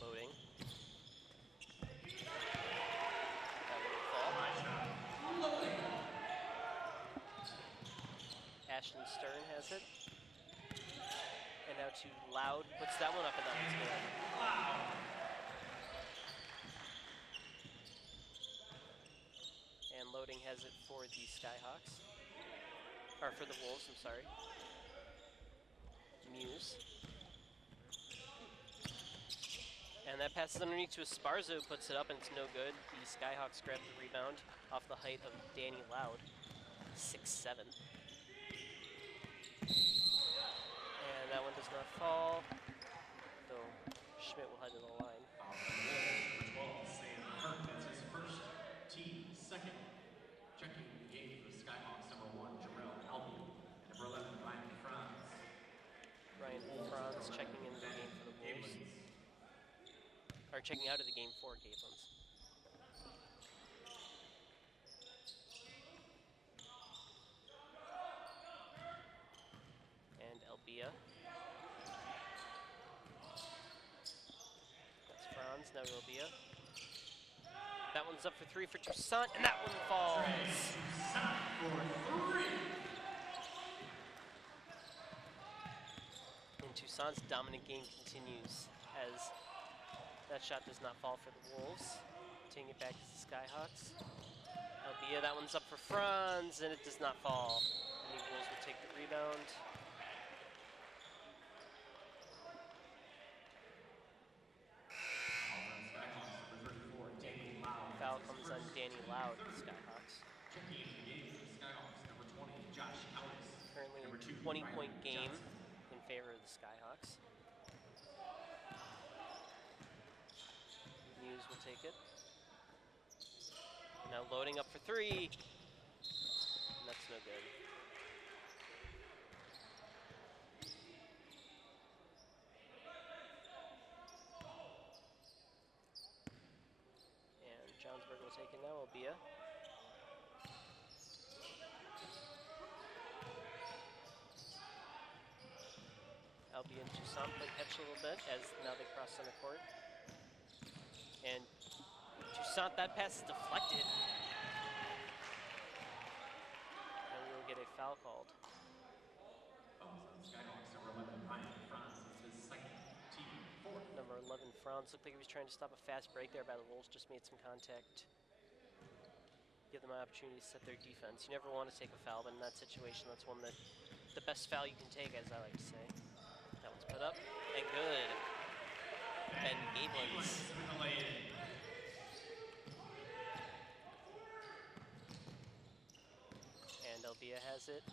Loading. That will fall. Ashton Stern has it. And now to Loud, puts that one up and that one's good. And Loading has it for the Skyhawks. Or for the Wolves, I'm sorry. Muse. And that passes underneath to Esparza, who puts it up, and it's no good. The Skyhawks grab the rebound off the height of Danny Loud, 6'7". And that one does not fall, though Schmidt will head to the line. Number 12, Sam Kirk. That's his first, team second. Checking the game for the Skyhawks, number 1, Jarrell Albion. Number 11, Ryan Franz. Ryan Franz checking into the game for the Wolves. Or checking out of the game for Gablins. And Albia. That's Franz, now Albia. That one's up for 3 for Toussaint, and that one falls. And Toussaint's dominant game continues as that shot does not fall for the Wolves. Taking it back to the Skyhawks. Albia, that one's up for Franz, and it does not fall. And the Wolves will take the rebound. Foul comes on Danny Loud, the Skyhawks. Checking into the game for the Skyhawks, number 20, Josh Countess. Currently Number 2, 20-point Riley game Johnson. in favor of the Skyhawks. Muse will take it. Now loading up for three. And that's no good. And Johnsburg will take it now, Albia. Albia and Toussaint play catch a little bit as now they cross center court. And Toussaint, that pass is deflected. And we will get a foul called. Skyhawks, number 11, Ryan Franz. It's his second, team fourth. Number 11, Franz, looked like he was trying to stop a fast break there by the Wolves, just made some contact. Give them an opportunity to set their defense. You never want to take a foul, but in that situation, that's one that the best foul you can take, as I like to say. That one's put up, and good. Ben Gablins. With the lay-in. And Albia has it.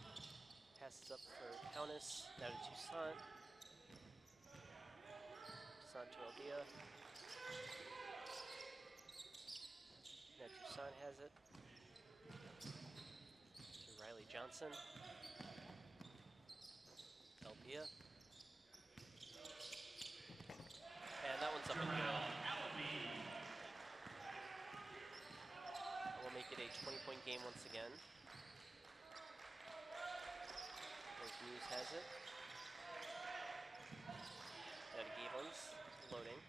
Passes up for Countess. Now to Toussaint. Toussaint to Albia. Now Toussaint has it. To Riley Johnson. Albia. And that one's up and good. We'll make it a 20-point game once again. Muse has it. Now to Gablins, loading.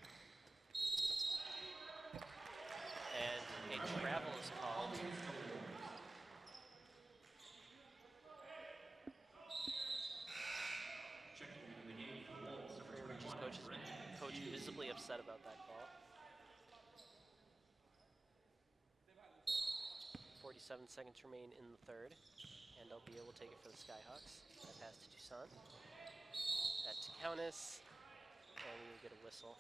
And a travel is called. Checking into the game for the Wolves. Coach visibly upset about that call. 47 seconds remain in the third. And Albia will take it for the Skyhawks. That pass to Toussaint. That to Countess. And we will get a whistle.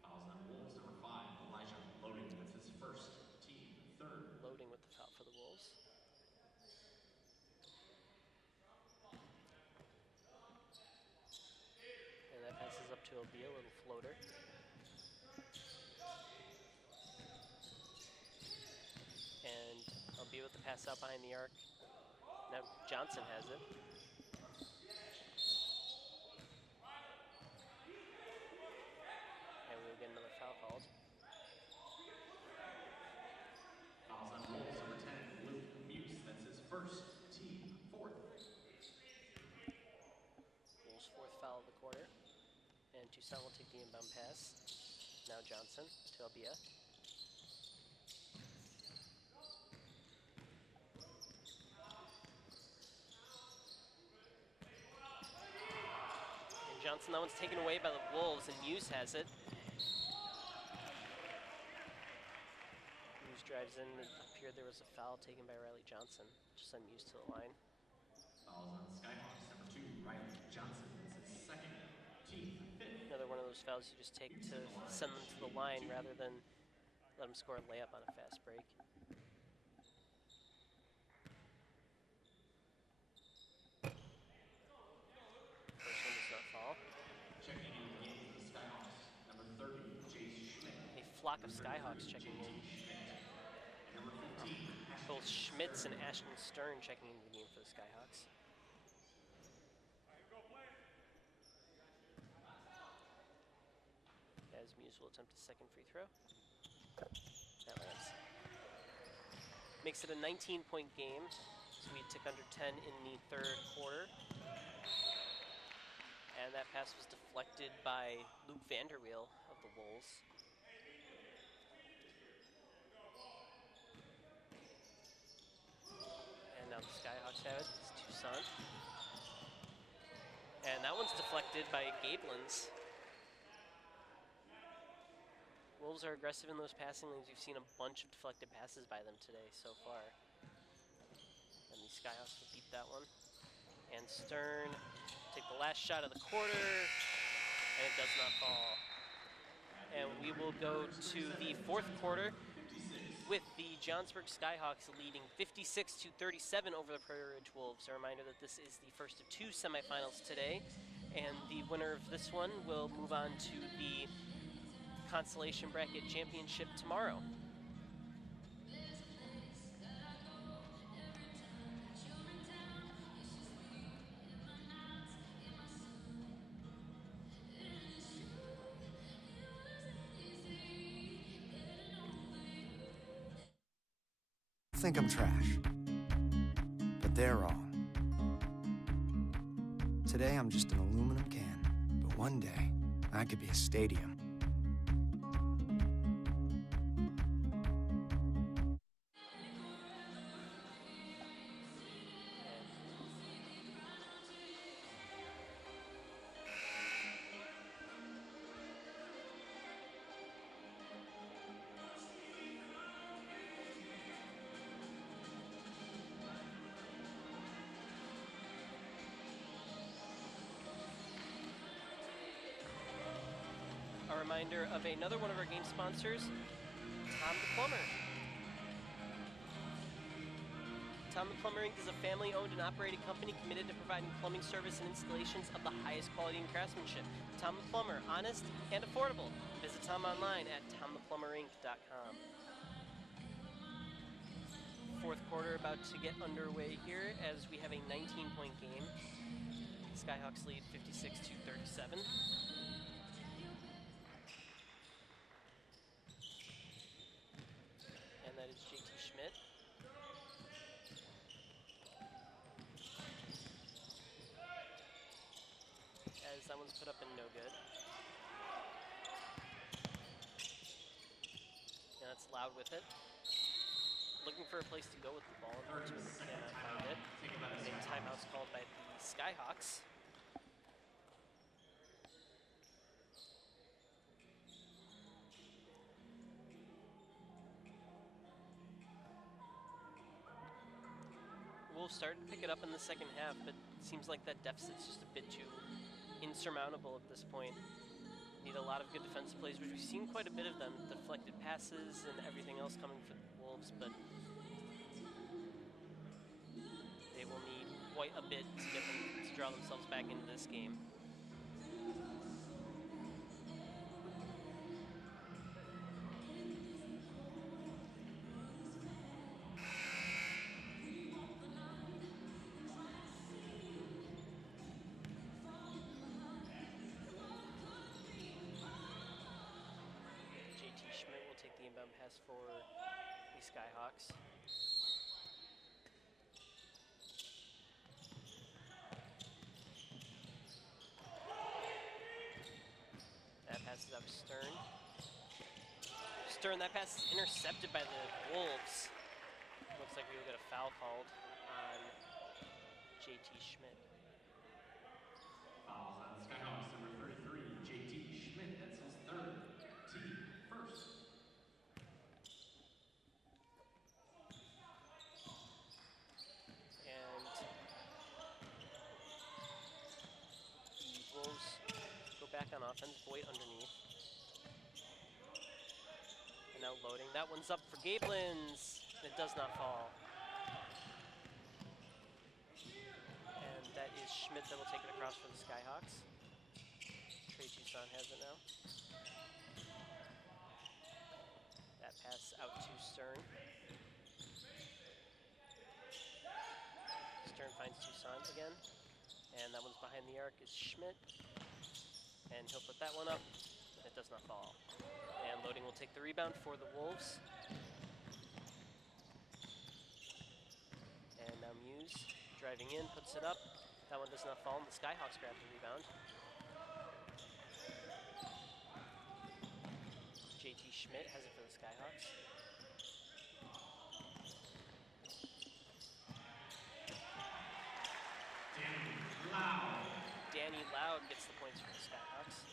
Fouls on Wolves, number 5, Elijah loading. That's his first, team third. Loading with the foul for the Wolves. And that passes up to Albia, a little floater. And Albia with the pass out behind the arc. Now Johnson has it. And we'll get another foul called. Fouls on Wolves, number 10, Luke Muse. That's his first, team fourth. Wolves' fourth foul of the quarter. And Toussaint will take the inbound pass. Now Johnson to Albia. Johnson, that one's taken away by the Wolves, and Muse has it. Muse drives in. It appeared there was a foul taken by Riley Johnson. Just send Muse to the line. Fouls on Skyhawks, number 2, Riley Johnson. That's his second, team fifth. Another one of those fouls you just take to send them to the line rather than let them score a layup on a fast break. Flock of Skyhawks checking in. Both Schmitz and Ashton Stern checking into the game for the Skyhawks. As Muse will attempt a second free throw. That lands. Makes it a 19-point game. So we took under 10 in the third quarter. And that pass was deflected by Luke Vanderweel of the Wolves. Now the Skyhawks have it. It's Toussaint. And that one's deflected by Gablins. Wolves are aggressive in those passing lanes. We've seen a bunch of deflected passes by them today so far. And the Skyhawks will beat that one. And Stern take the last shot of the quarter. And it does not fall. And we will go to the fourth quarter. with the Johnsburg Skyhawks leading 56-37 over the Prairie Ridge Wolves. A reminder that this is the first of 2 semifinals today, and the winner of this one will move on to the Consolation Bracket Championship tomorrow. Think I'm trash, but they're wrong. Today I'm just an aluminum can, but one day I could be a stadium. Reminder of another one of our game sponsors, Tom the Plumber. Tom the Plumber Inc. is a family-owned and operated company committed to providing plumbing service and installations of the highest quality and craftsmanship. Tom the Plumber, honest and affordable. Visit Tom online at tomtheplumberinc.com. Fourth quarter about to get underway here as we have a 19-point game. Skyhawks lead 56-37. That one's put up and no good. And that's Loud with it. Looking for a place to go with the ball, unfortunately cannot find it. A timeout's called by the Skyhawks. Wolves started to pick it up in the second half, but it seems like that deficit's just a bit too insurmountable at this point. Need a lot of good defensive plays, which we've seen quite a bit of them. Deflected passes and everything else coming for the Wolves, but they will need quite a bit to get them to draw themselves back into this game. Pass for the Skyhawks. That pass is out to Stern. That pass is intercepted by the Wolves. Looks like we will get a foul called on JT Schmidt. Fouls on Skyhawks number 33, JT Schmidt. That's his third. Team first. Back on offense, Boyd underneath. And now loading. That one's up for Gablins. It does not fall. And that is Schmidt that will take it across for the Skyhawks. Trey Tucson has it now. That pass out to Stern. Stern finds Tucson again. And that one's behind the arc is Schmidt. And he'll put that one up, and it does not fall. And loading will take the rebound for the Wolves. And now Muse driving in, puts it up. That one does not fall, and the Skyhawks grab the rebound. JT Schmidt has it for the Skyhawks. Danny Loud gets the points for the Skyhawks.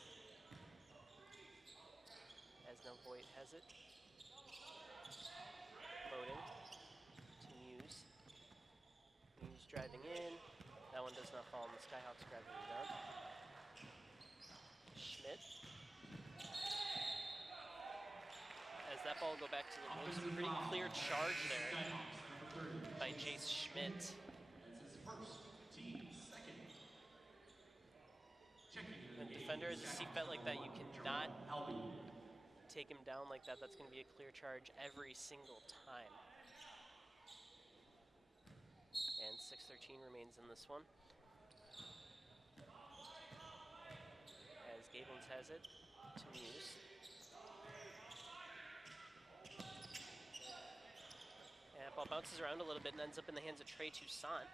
As now Voight has it. Loading to Muse. Muse driving in. That one does not fall, and the Skyhawks grab the rebound. Schmidt. As that ball will go back to the Wolves. A pretty clear charge there by Jace Schmidt. That's his first, team second. Checking in When the game defender for is a Skyhawks C-bet like that, you number 1, cannot Jerome Alby. take him down like that. That's going to be a clear charge every single time. And 6:13 remains in this one. As Gablins has it to Muse. And that ball bounces around a little bit and ends up in the hands of Trey Toussaint.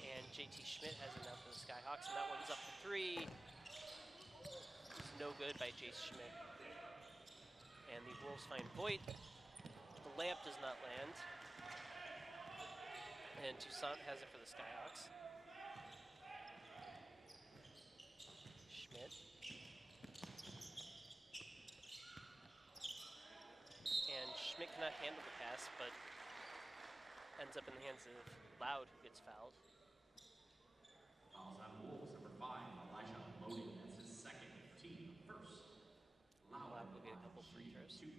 And JT Schmidt has it now for the Skyhawks, and that one's up for 3. It's no good by Jace Schmidt. And the Wolves find Voigt. The layup does not land. And Toussaint has it for the Skyhawks. Schmidt. And Schmidt cannot handle the pass, but ends up in the hands of Loud, who gets fouled. Fouls on Wolves, number 5, Elijah Loading. That's his second, team first. Loud will get a couple free throws. 2.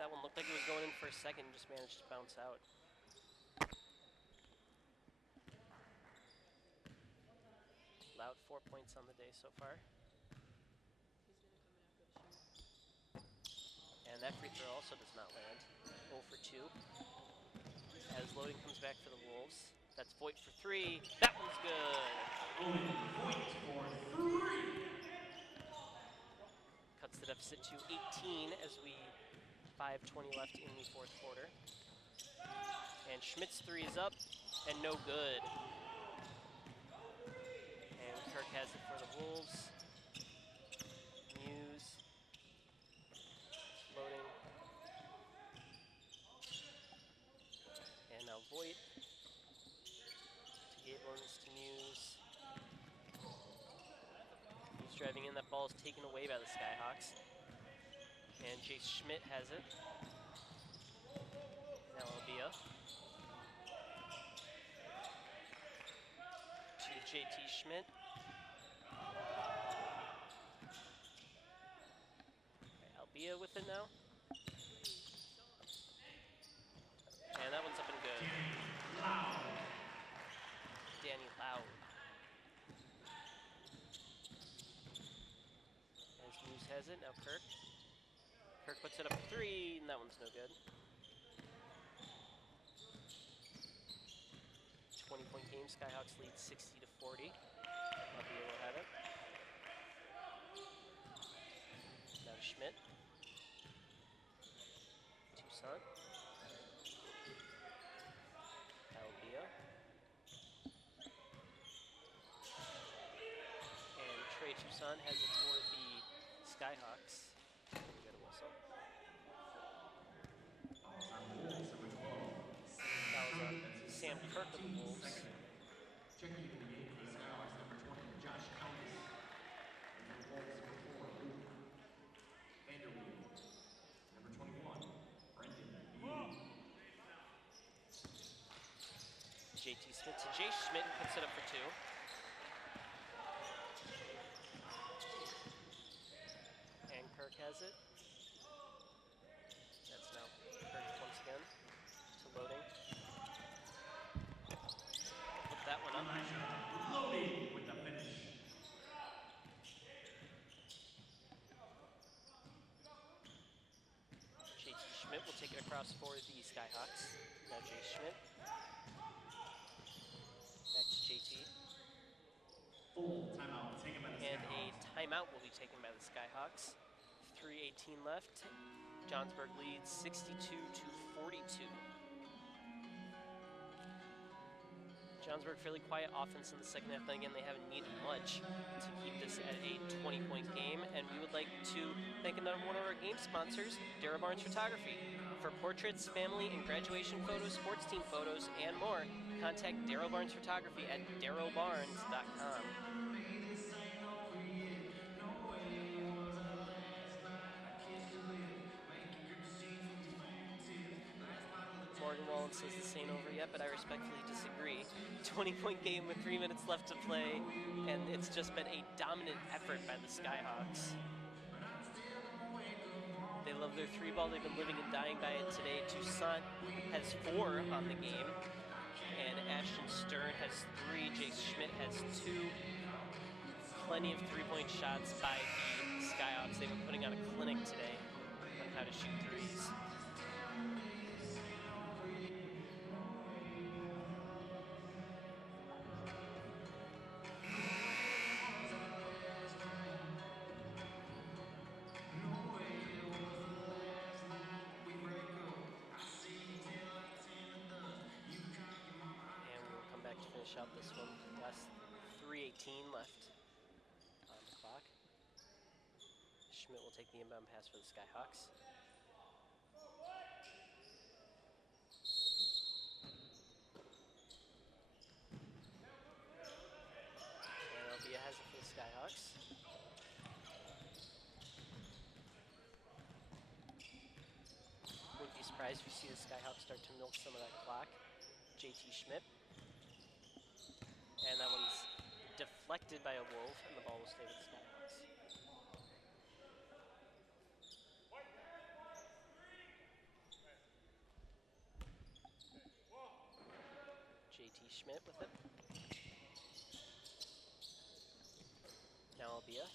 That one looked like it was going in for a second, just managed to bounce out. Loud 4 points on the day so far. And that free throw also does not land. 0 for 2. As Loading comes back for the Wolves. That's Voigt for 3. That one's good. Voigt for 3. Cuts the deficit to 18 as we 5:20 left in the fourth quarter. And Schmidt's 3 is up and no good. And Kirk has it for the Wolves. Muse. Loading. And now Voigt. To Gablins, to Muse. Muse driving in, that ball is taken away by the Skyhawks. And Jace Schmidt has it. Now Albia. To JT Schmidt. Albia with it now. And that one's up and good. Danny Loud. As Muse has it, now Kirk. Kirk puts it up 3, and that one's no good. 20-point game, Skyhawks lead 60-40. Albia will have it. Now to Schmidt. Toussaint. Albia. And Trey Toussaint has it for the Skyhawks. We got a whistle. Fouls on Wolves, number 12. Fouls on Sam Kirk of the Wolves. Checking into the game for the Skyhawks, number 20, Josh Countess. And the Wolves, number 4, Luke Vanderweel. Number 21, Brendan Beal. JT Schmidt to Jay Schmidt, and puts it up for 2. And Kirk has it. That's now Kirk once again to Loading. Put that one up. Loading with the finish. JT Schmidt will take it across for the Skyhawks. Now Jay Schmidt. Back to JT. Full timeout taken by the And a Skyhawks. timeout will be taken by the Skyhawks. 3:18 left. Johnsburg leads 62-42. Johnsburg fairly quiet offense in the second half, but again, they haven't needed much to keep this at a 20-point game. And we would like to thank another one of our game sponsors, Darrell Barnes Photography. For portraits, family, and graduation photos, sports team photos, and more, contact Darrell Barnes Photography at darrellbarnes.com. Morgan Wallen Collins says this ain't over yet, but I respectfully disagree. 20-point game with 3 minutes left to play, and it's just been a dominant effort by the Skyhawks. They love their 3-ball. They've been living and dying by it today. Toussaint has 4 on the game, and Ashton Stern has 3. Jace Schmidt has 2. Plenty of 3-point shots by the Skyhawks. They've been putting on a clinic today on how to shoot threes. Out this one. Last 3:18 left on the clock. Schmidt will take the inbound pass for the Skyhawks. And Albia has it for the Skyhawks. Wouldn't be surprised if you see the Skyhawks start to milk some of that clock. JT Schmidt. And that one's deflected by a Wolf, and the ball will stay with the Skyhawks. JT Schmidt with it. Now Albia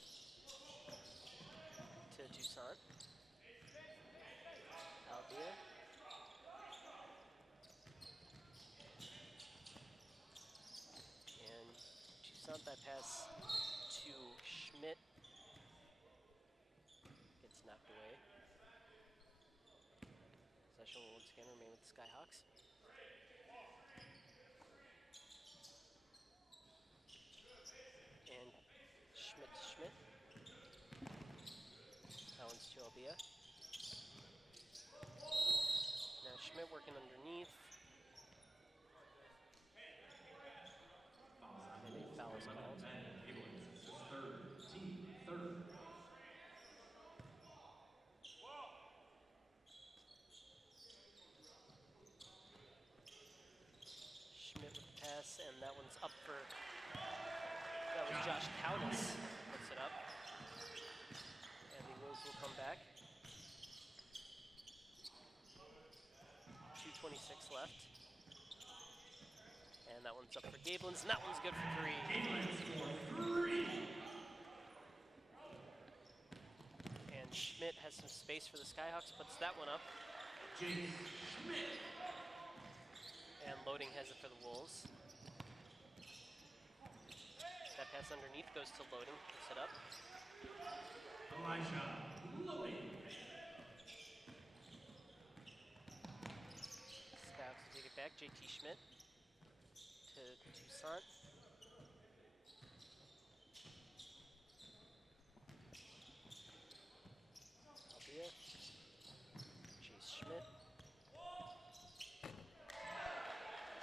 to Toussaint. Albia. That pass to Schmidt gets knocked away. Possession will once again remain with the Skyhawks. And Schmidt to Schmidt. That one's to Albia. Now Schmidt working underneath. Foul is called. Schmidt with the pass, and that one's up for, that was Josh Kaunis puts it up. And the Wolves will come back. 2:26 left. And that one's up for Gablins, and that one's good for 3. And Schmidt has some space for the Skyhawks, puts that one up. And Loading has it for the Wolves. That pass underneath goes to Loading, puts it up. Skyhawks will take it back, JT Schmidt. To Toussaint. Albia. Chase Schmidt.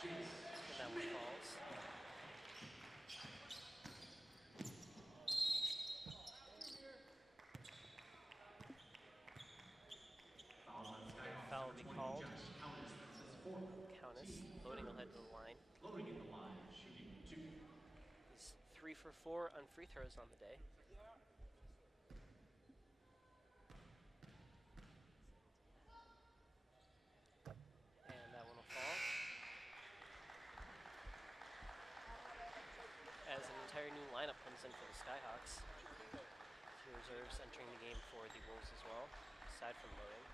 And that one falls. Foul will be called. Kaunis. Loading will head to the line. He's 3 for 4 on free throws on the day. And that one will fall. As an entire new lineup comes in for the Skyhawks. 2 reserves entering the game for the Wolves as well, aside from Loading.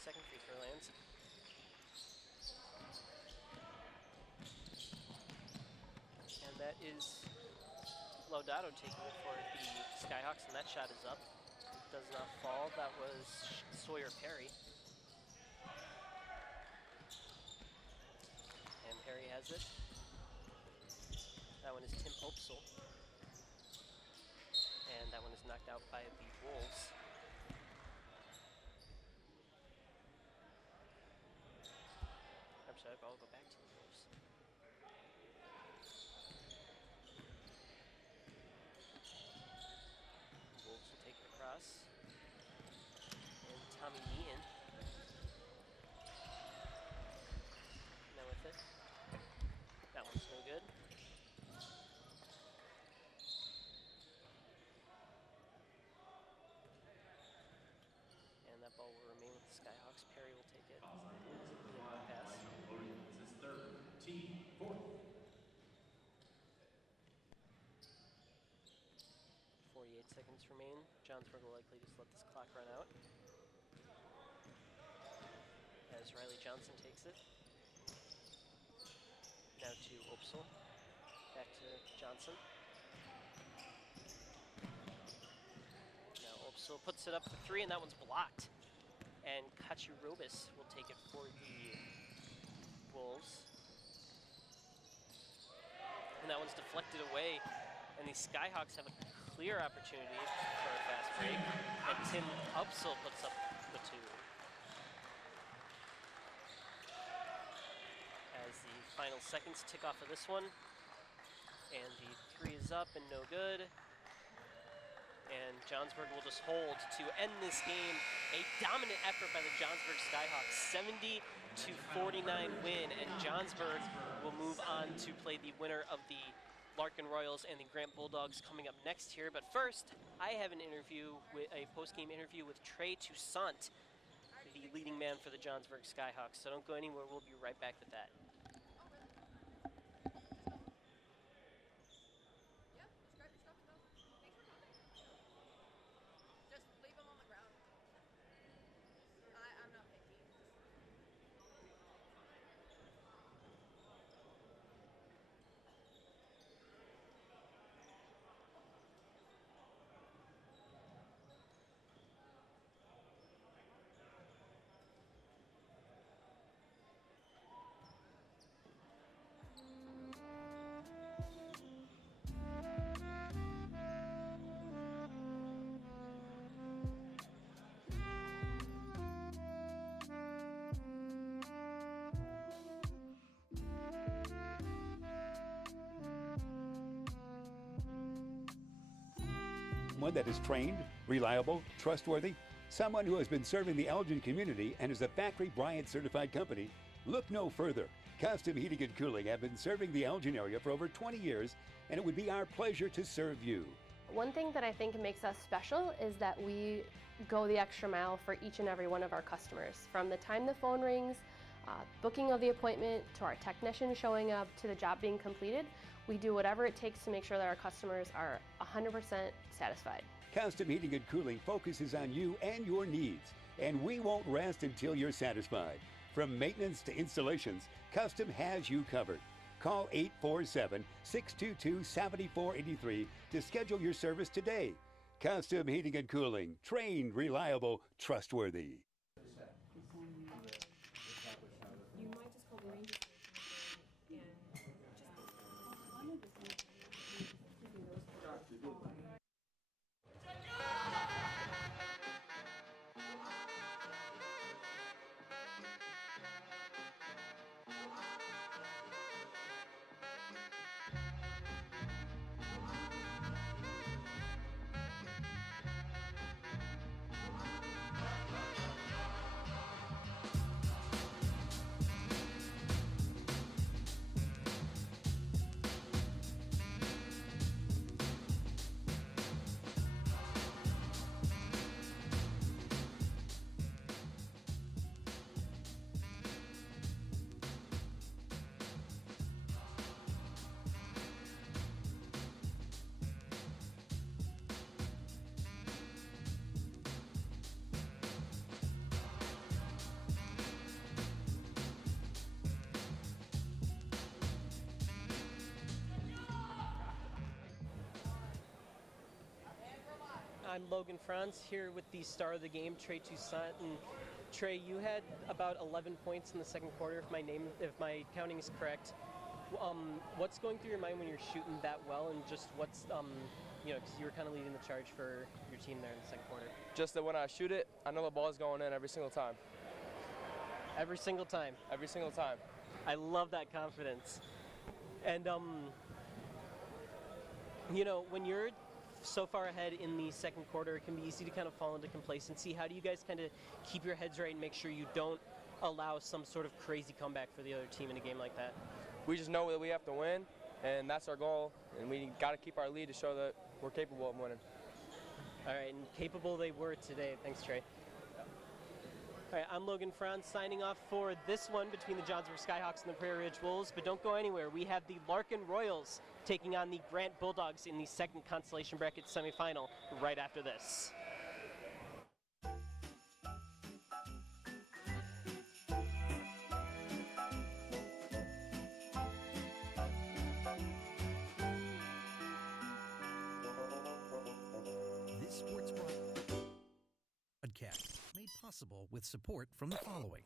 Second free throw lands. And that is Laudato taking it for the Skyhawks, and that shot is up. Does not fall. That was Sawyer Perry. And Perry has it. That one is Tim Opsel. And that one is knocked out by the Wolves. I'll go back to the Wolves. 38 seconds remain. Johnsburg will likely just let this clock run out. As Riley Johnson takes it. Now to Opsel. Back to Johnson. Now Opsel puts it up for 3, and that one's blocked. And Kachirobis will take it for the Wolves. And that one's deflected away. And the Skyhawks have a clear opportunity for a fast break. And Tim Opsel puts up the 2. As the final seconds tick off of this one. And the 3 is up and no good. And Johnsburg will just hold to end this game. A dominant effort by the Johnsburg Skyhawks, 70-49 win, and Johnsburg will move on to play the winner of the Larkin Royals and the Grant Bulldogs coming up next here. But first, I have a post-game interview with Trey Toussaint, the leading man for the Johnsburg Skyhawks. So don't go anywhere, we'll be right back with that. One that is trained, reliable, trustworthy, someone who has been serving the Elgin community and is a Factory Bryant certified company. Look no further. Custom Heating and Cooling have been serving the Elgin area for over 20 years, and it would be our pleasure to serve you. One thing that I think makes us special is that we go the extra mile for each and every one of our customers. From the time the phone rings, booking of the appointment, to our technician showing up, to the job being completed, we do whatever it takes to make sure that our customers are 100% satisfied. Custom Heating and Cooling focuses on you and your needs, and we won't rest until you're satisfied. From maintenance to installations, Custom has you covered. Call 847-622-7483 to schedule your service today. Custom Heating and Cooling, trained, reliable, trustworthy. I'm Logan Franz here with the star of the game, Trey Toussaint. And Trey, you had about 11 points in the second quarter, if my counting is correct. What's going through your mind when you're shooting that well, and just what's, because you were kind of leading the charge for your team there in the second quarter? Just that when I shoot it, I know the ball is going in every single time. Every single time? Every single time. I love that confidence. And, when you're so far ahead in the second quarter, it can be easy to kind of fall into complacency. How do you guys kind of keep your heads right and make sure you don't allow some sort of crazy comeback for the other team in a game like that? We just know that we have to win, and that's our goal, and we got to keep our lead to show that we're capable of winning. All right, and capable they were today. Thanks, Trey. All right, I'm Logan Franz signing off for this one between the Johnsburg Skyhawks and the Prairie Ridge Wolves, but don't go anywhere. We have the Larkin Royals taking on the Grant Bulldogs in the second consolation bracket semifinal right after this. This sports broadcast made possible with support from the following.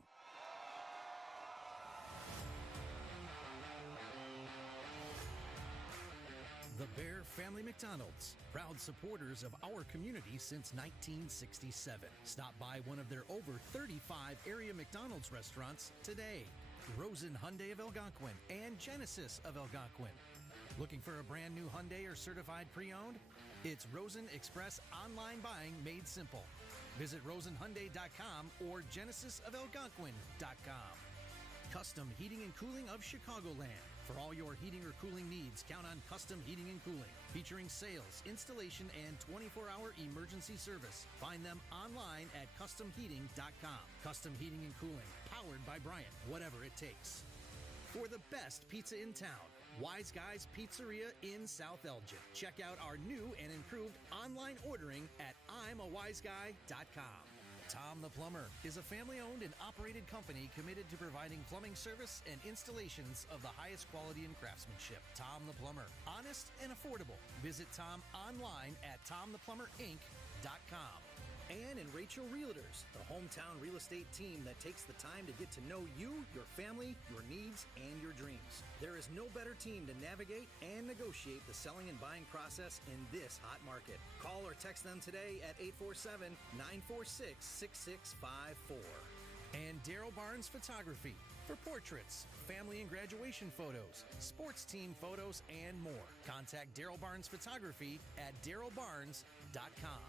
The Bear Family McDonald's, proud supporters of our community since 1967. Stop by one of their over 35 area McDonald's restaurants today. Rosen Hyundai of Algonquin and Genesis of Algonquin. Looking for a brand new Hyundai or certified pre-owned? It's Rosen Express online buying made simple. Visit rosenhyundai.com or genesisofelgonquin.com. Custom Heating and Cooling of Chicagoland. For all your heating or cooling needs, count on Custom Heating and Cooling, featuring sales, installation, and 24-hour emergency service. Find them online at customheating.com. Custom Heating and Cooling, powered by Bryant, whatever it takes. For the best pizza in town, Wise Guys Pizzeria in South Elgin. Check out our new and improved online ordering at I'mAWiseGuy.com. Tom the Plumber is a family-owned and operated company committed to providing plumbing service and installations of the highest quality and craftsmanship. Tom the Plumber, honest and affordable. Visit Tom online at TomThePlumberInc.com. Ann and Rachel Realtors, the hometown real estate team that takes the time to get to know you, your family, your needs, and your dreams. There is no better team to navigate and negotiate the selling and buying process in this hot market. Call or text them today at 847-946-6654. And Daryl Barnes Photography for portraits, family and graduation photos, sports team photos, and more. Contact Daryl Barnes Photography at darylbarnes.com.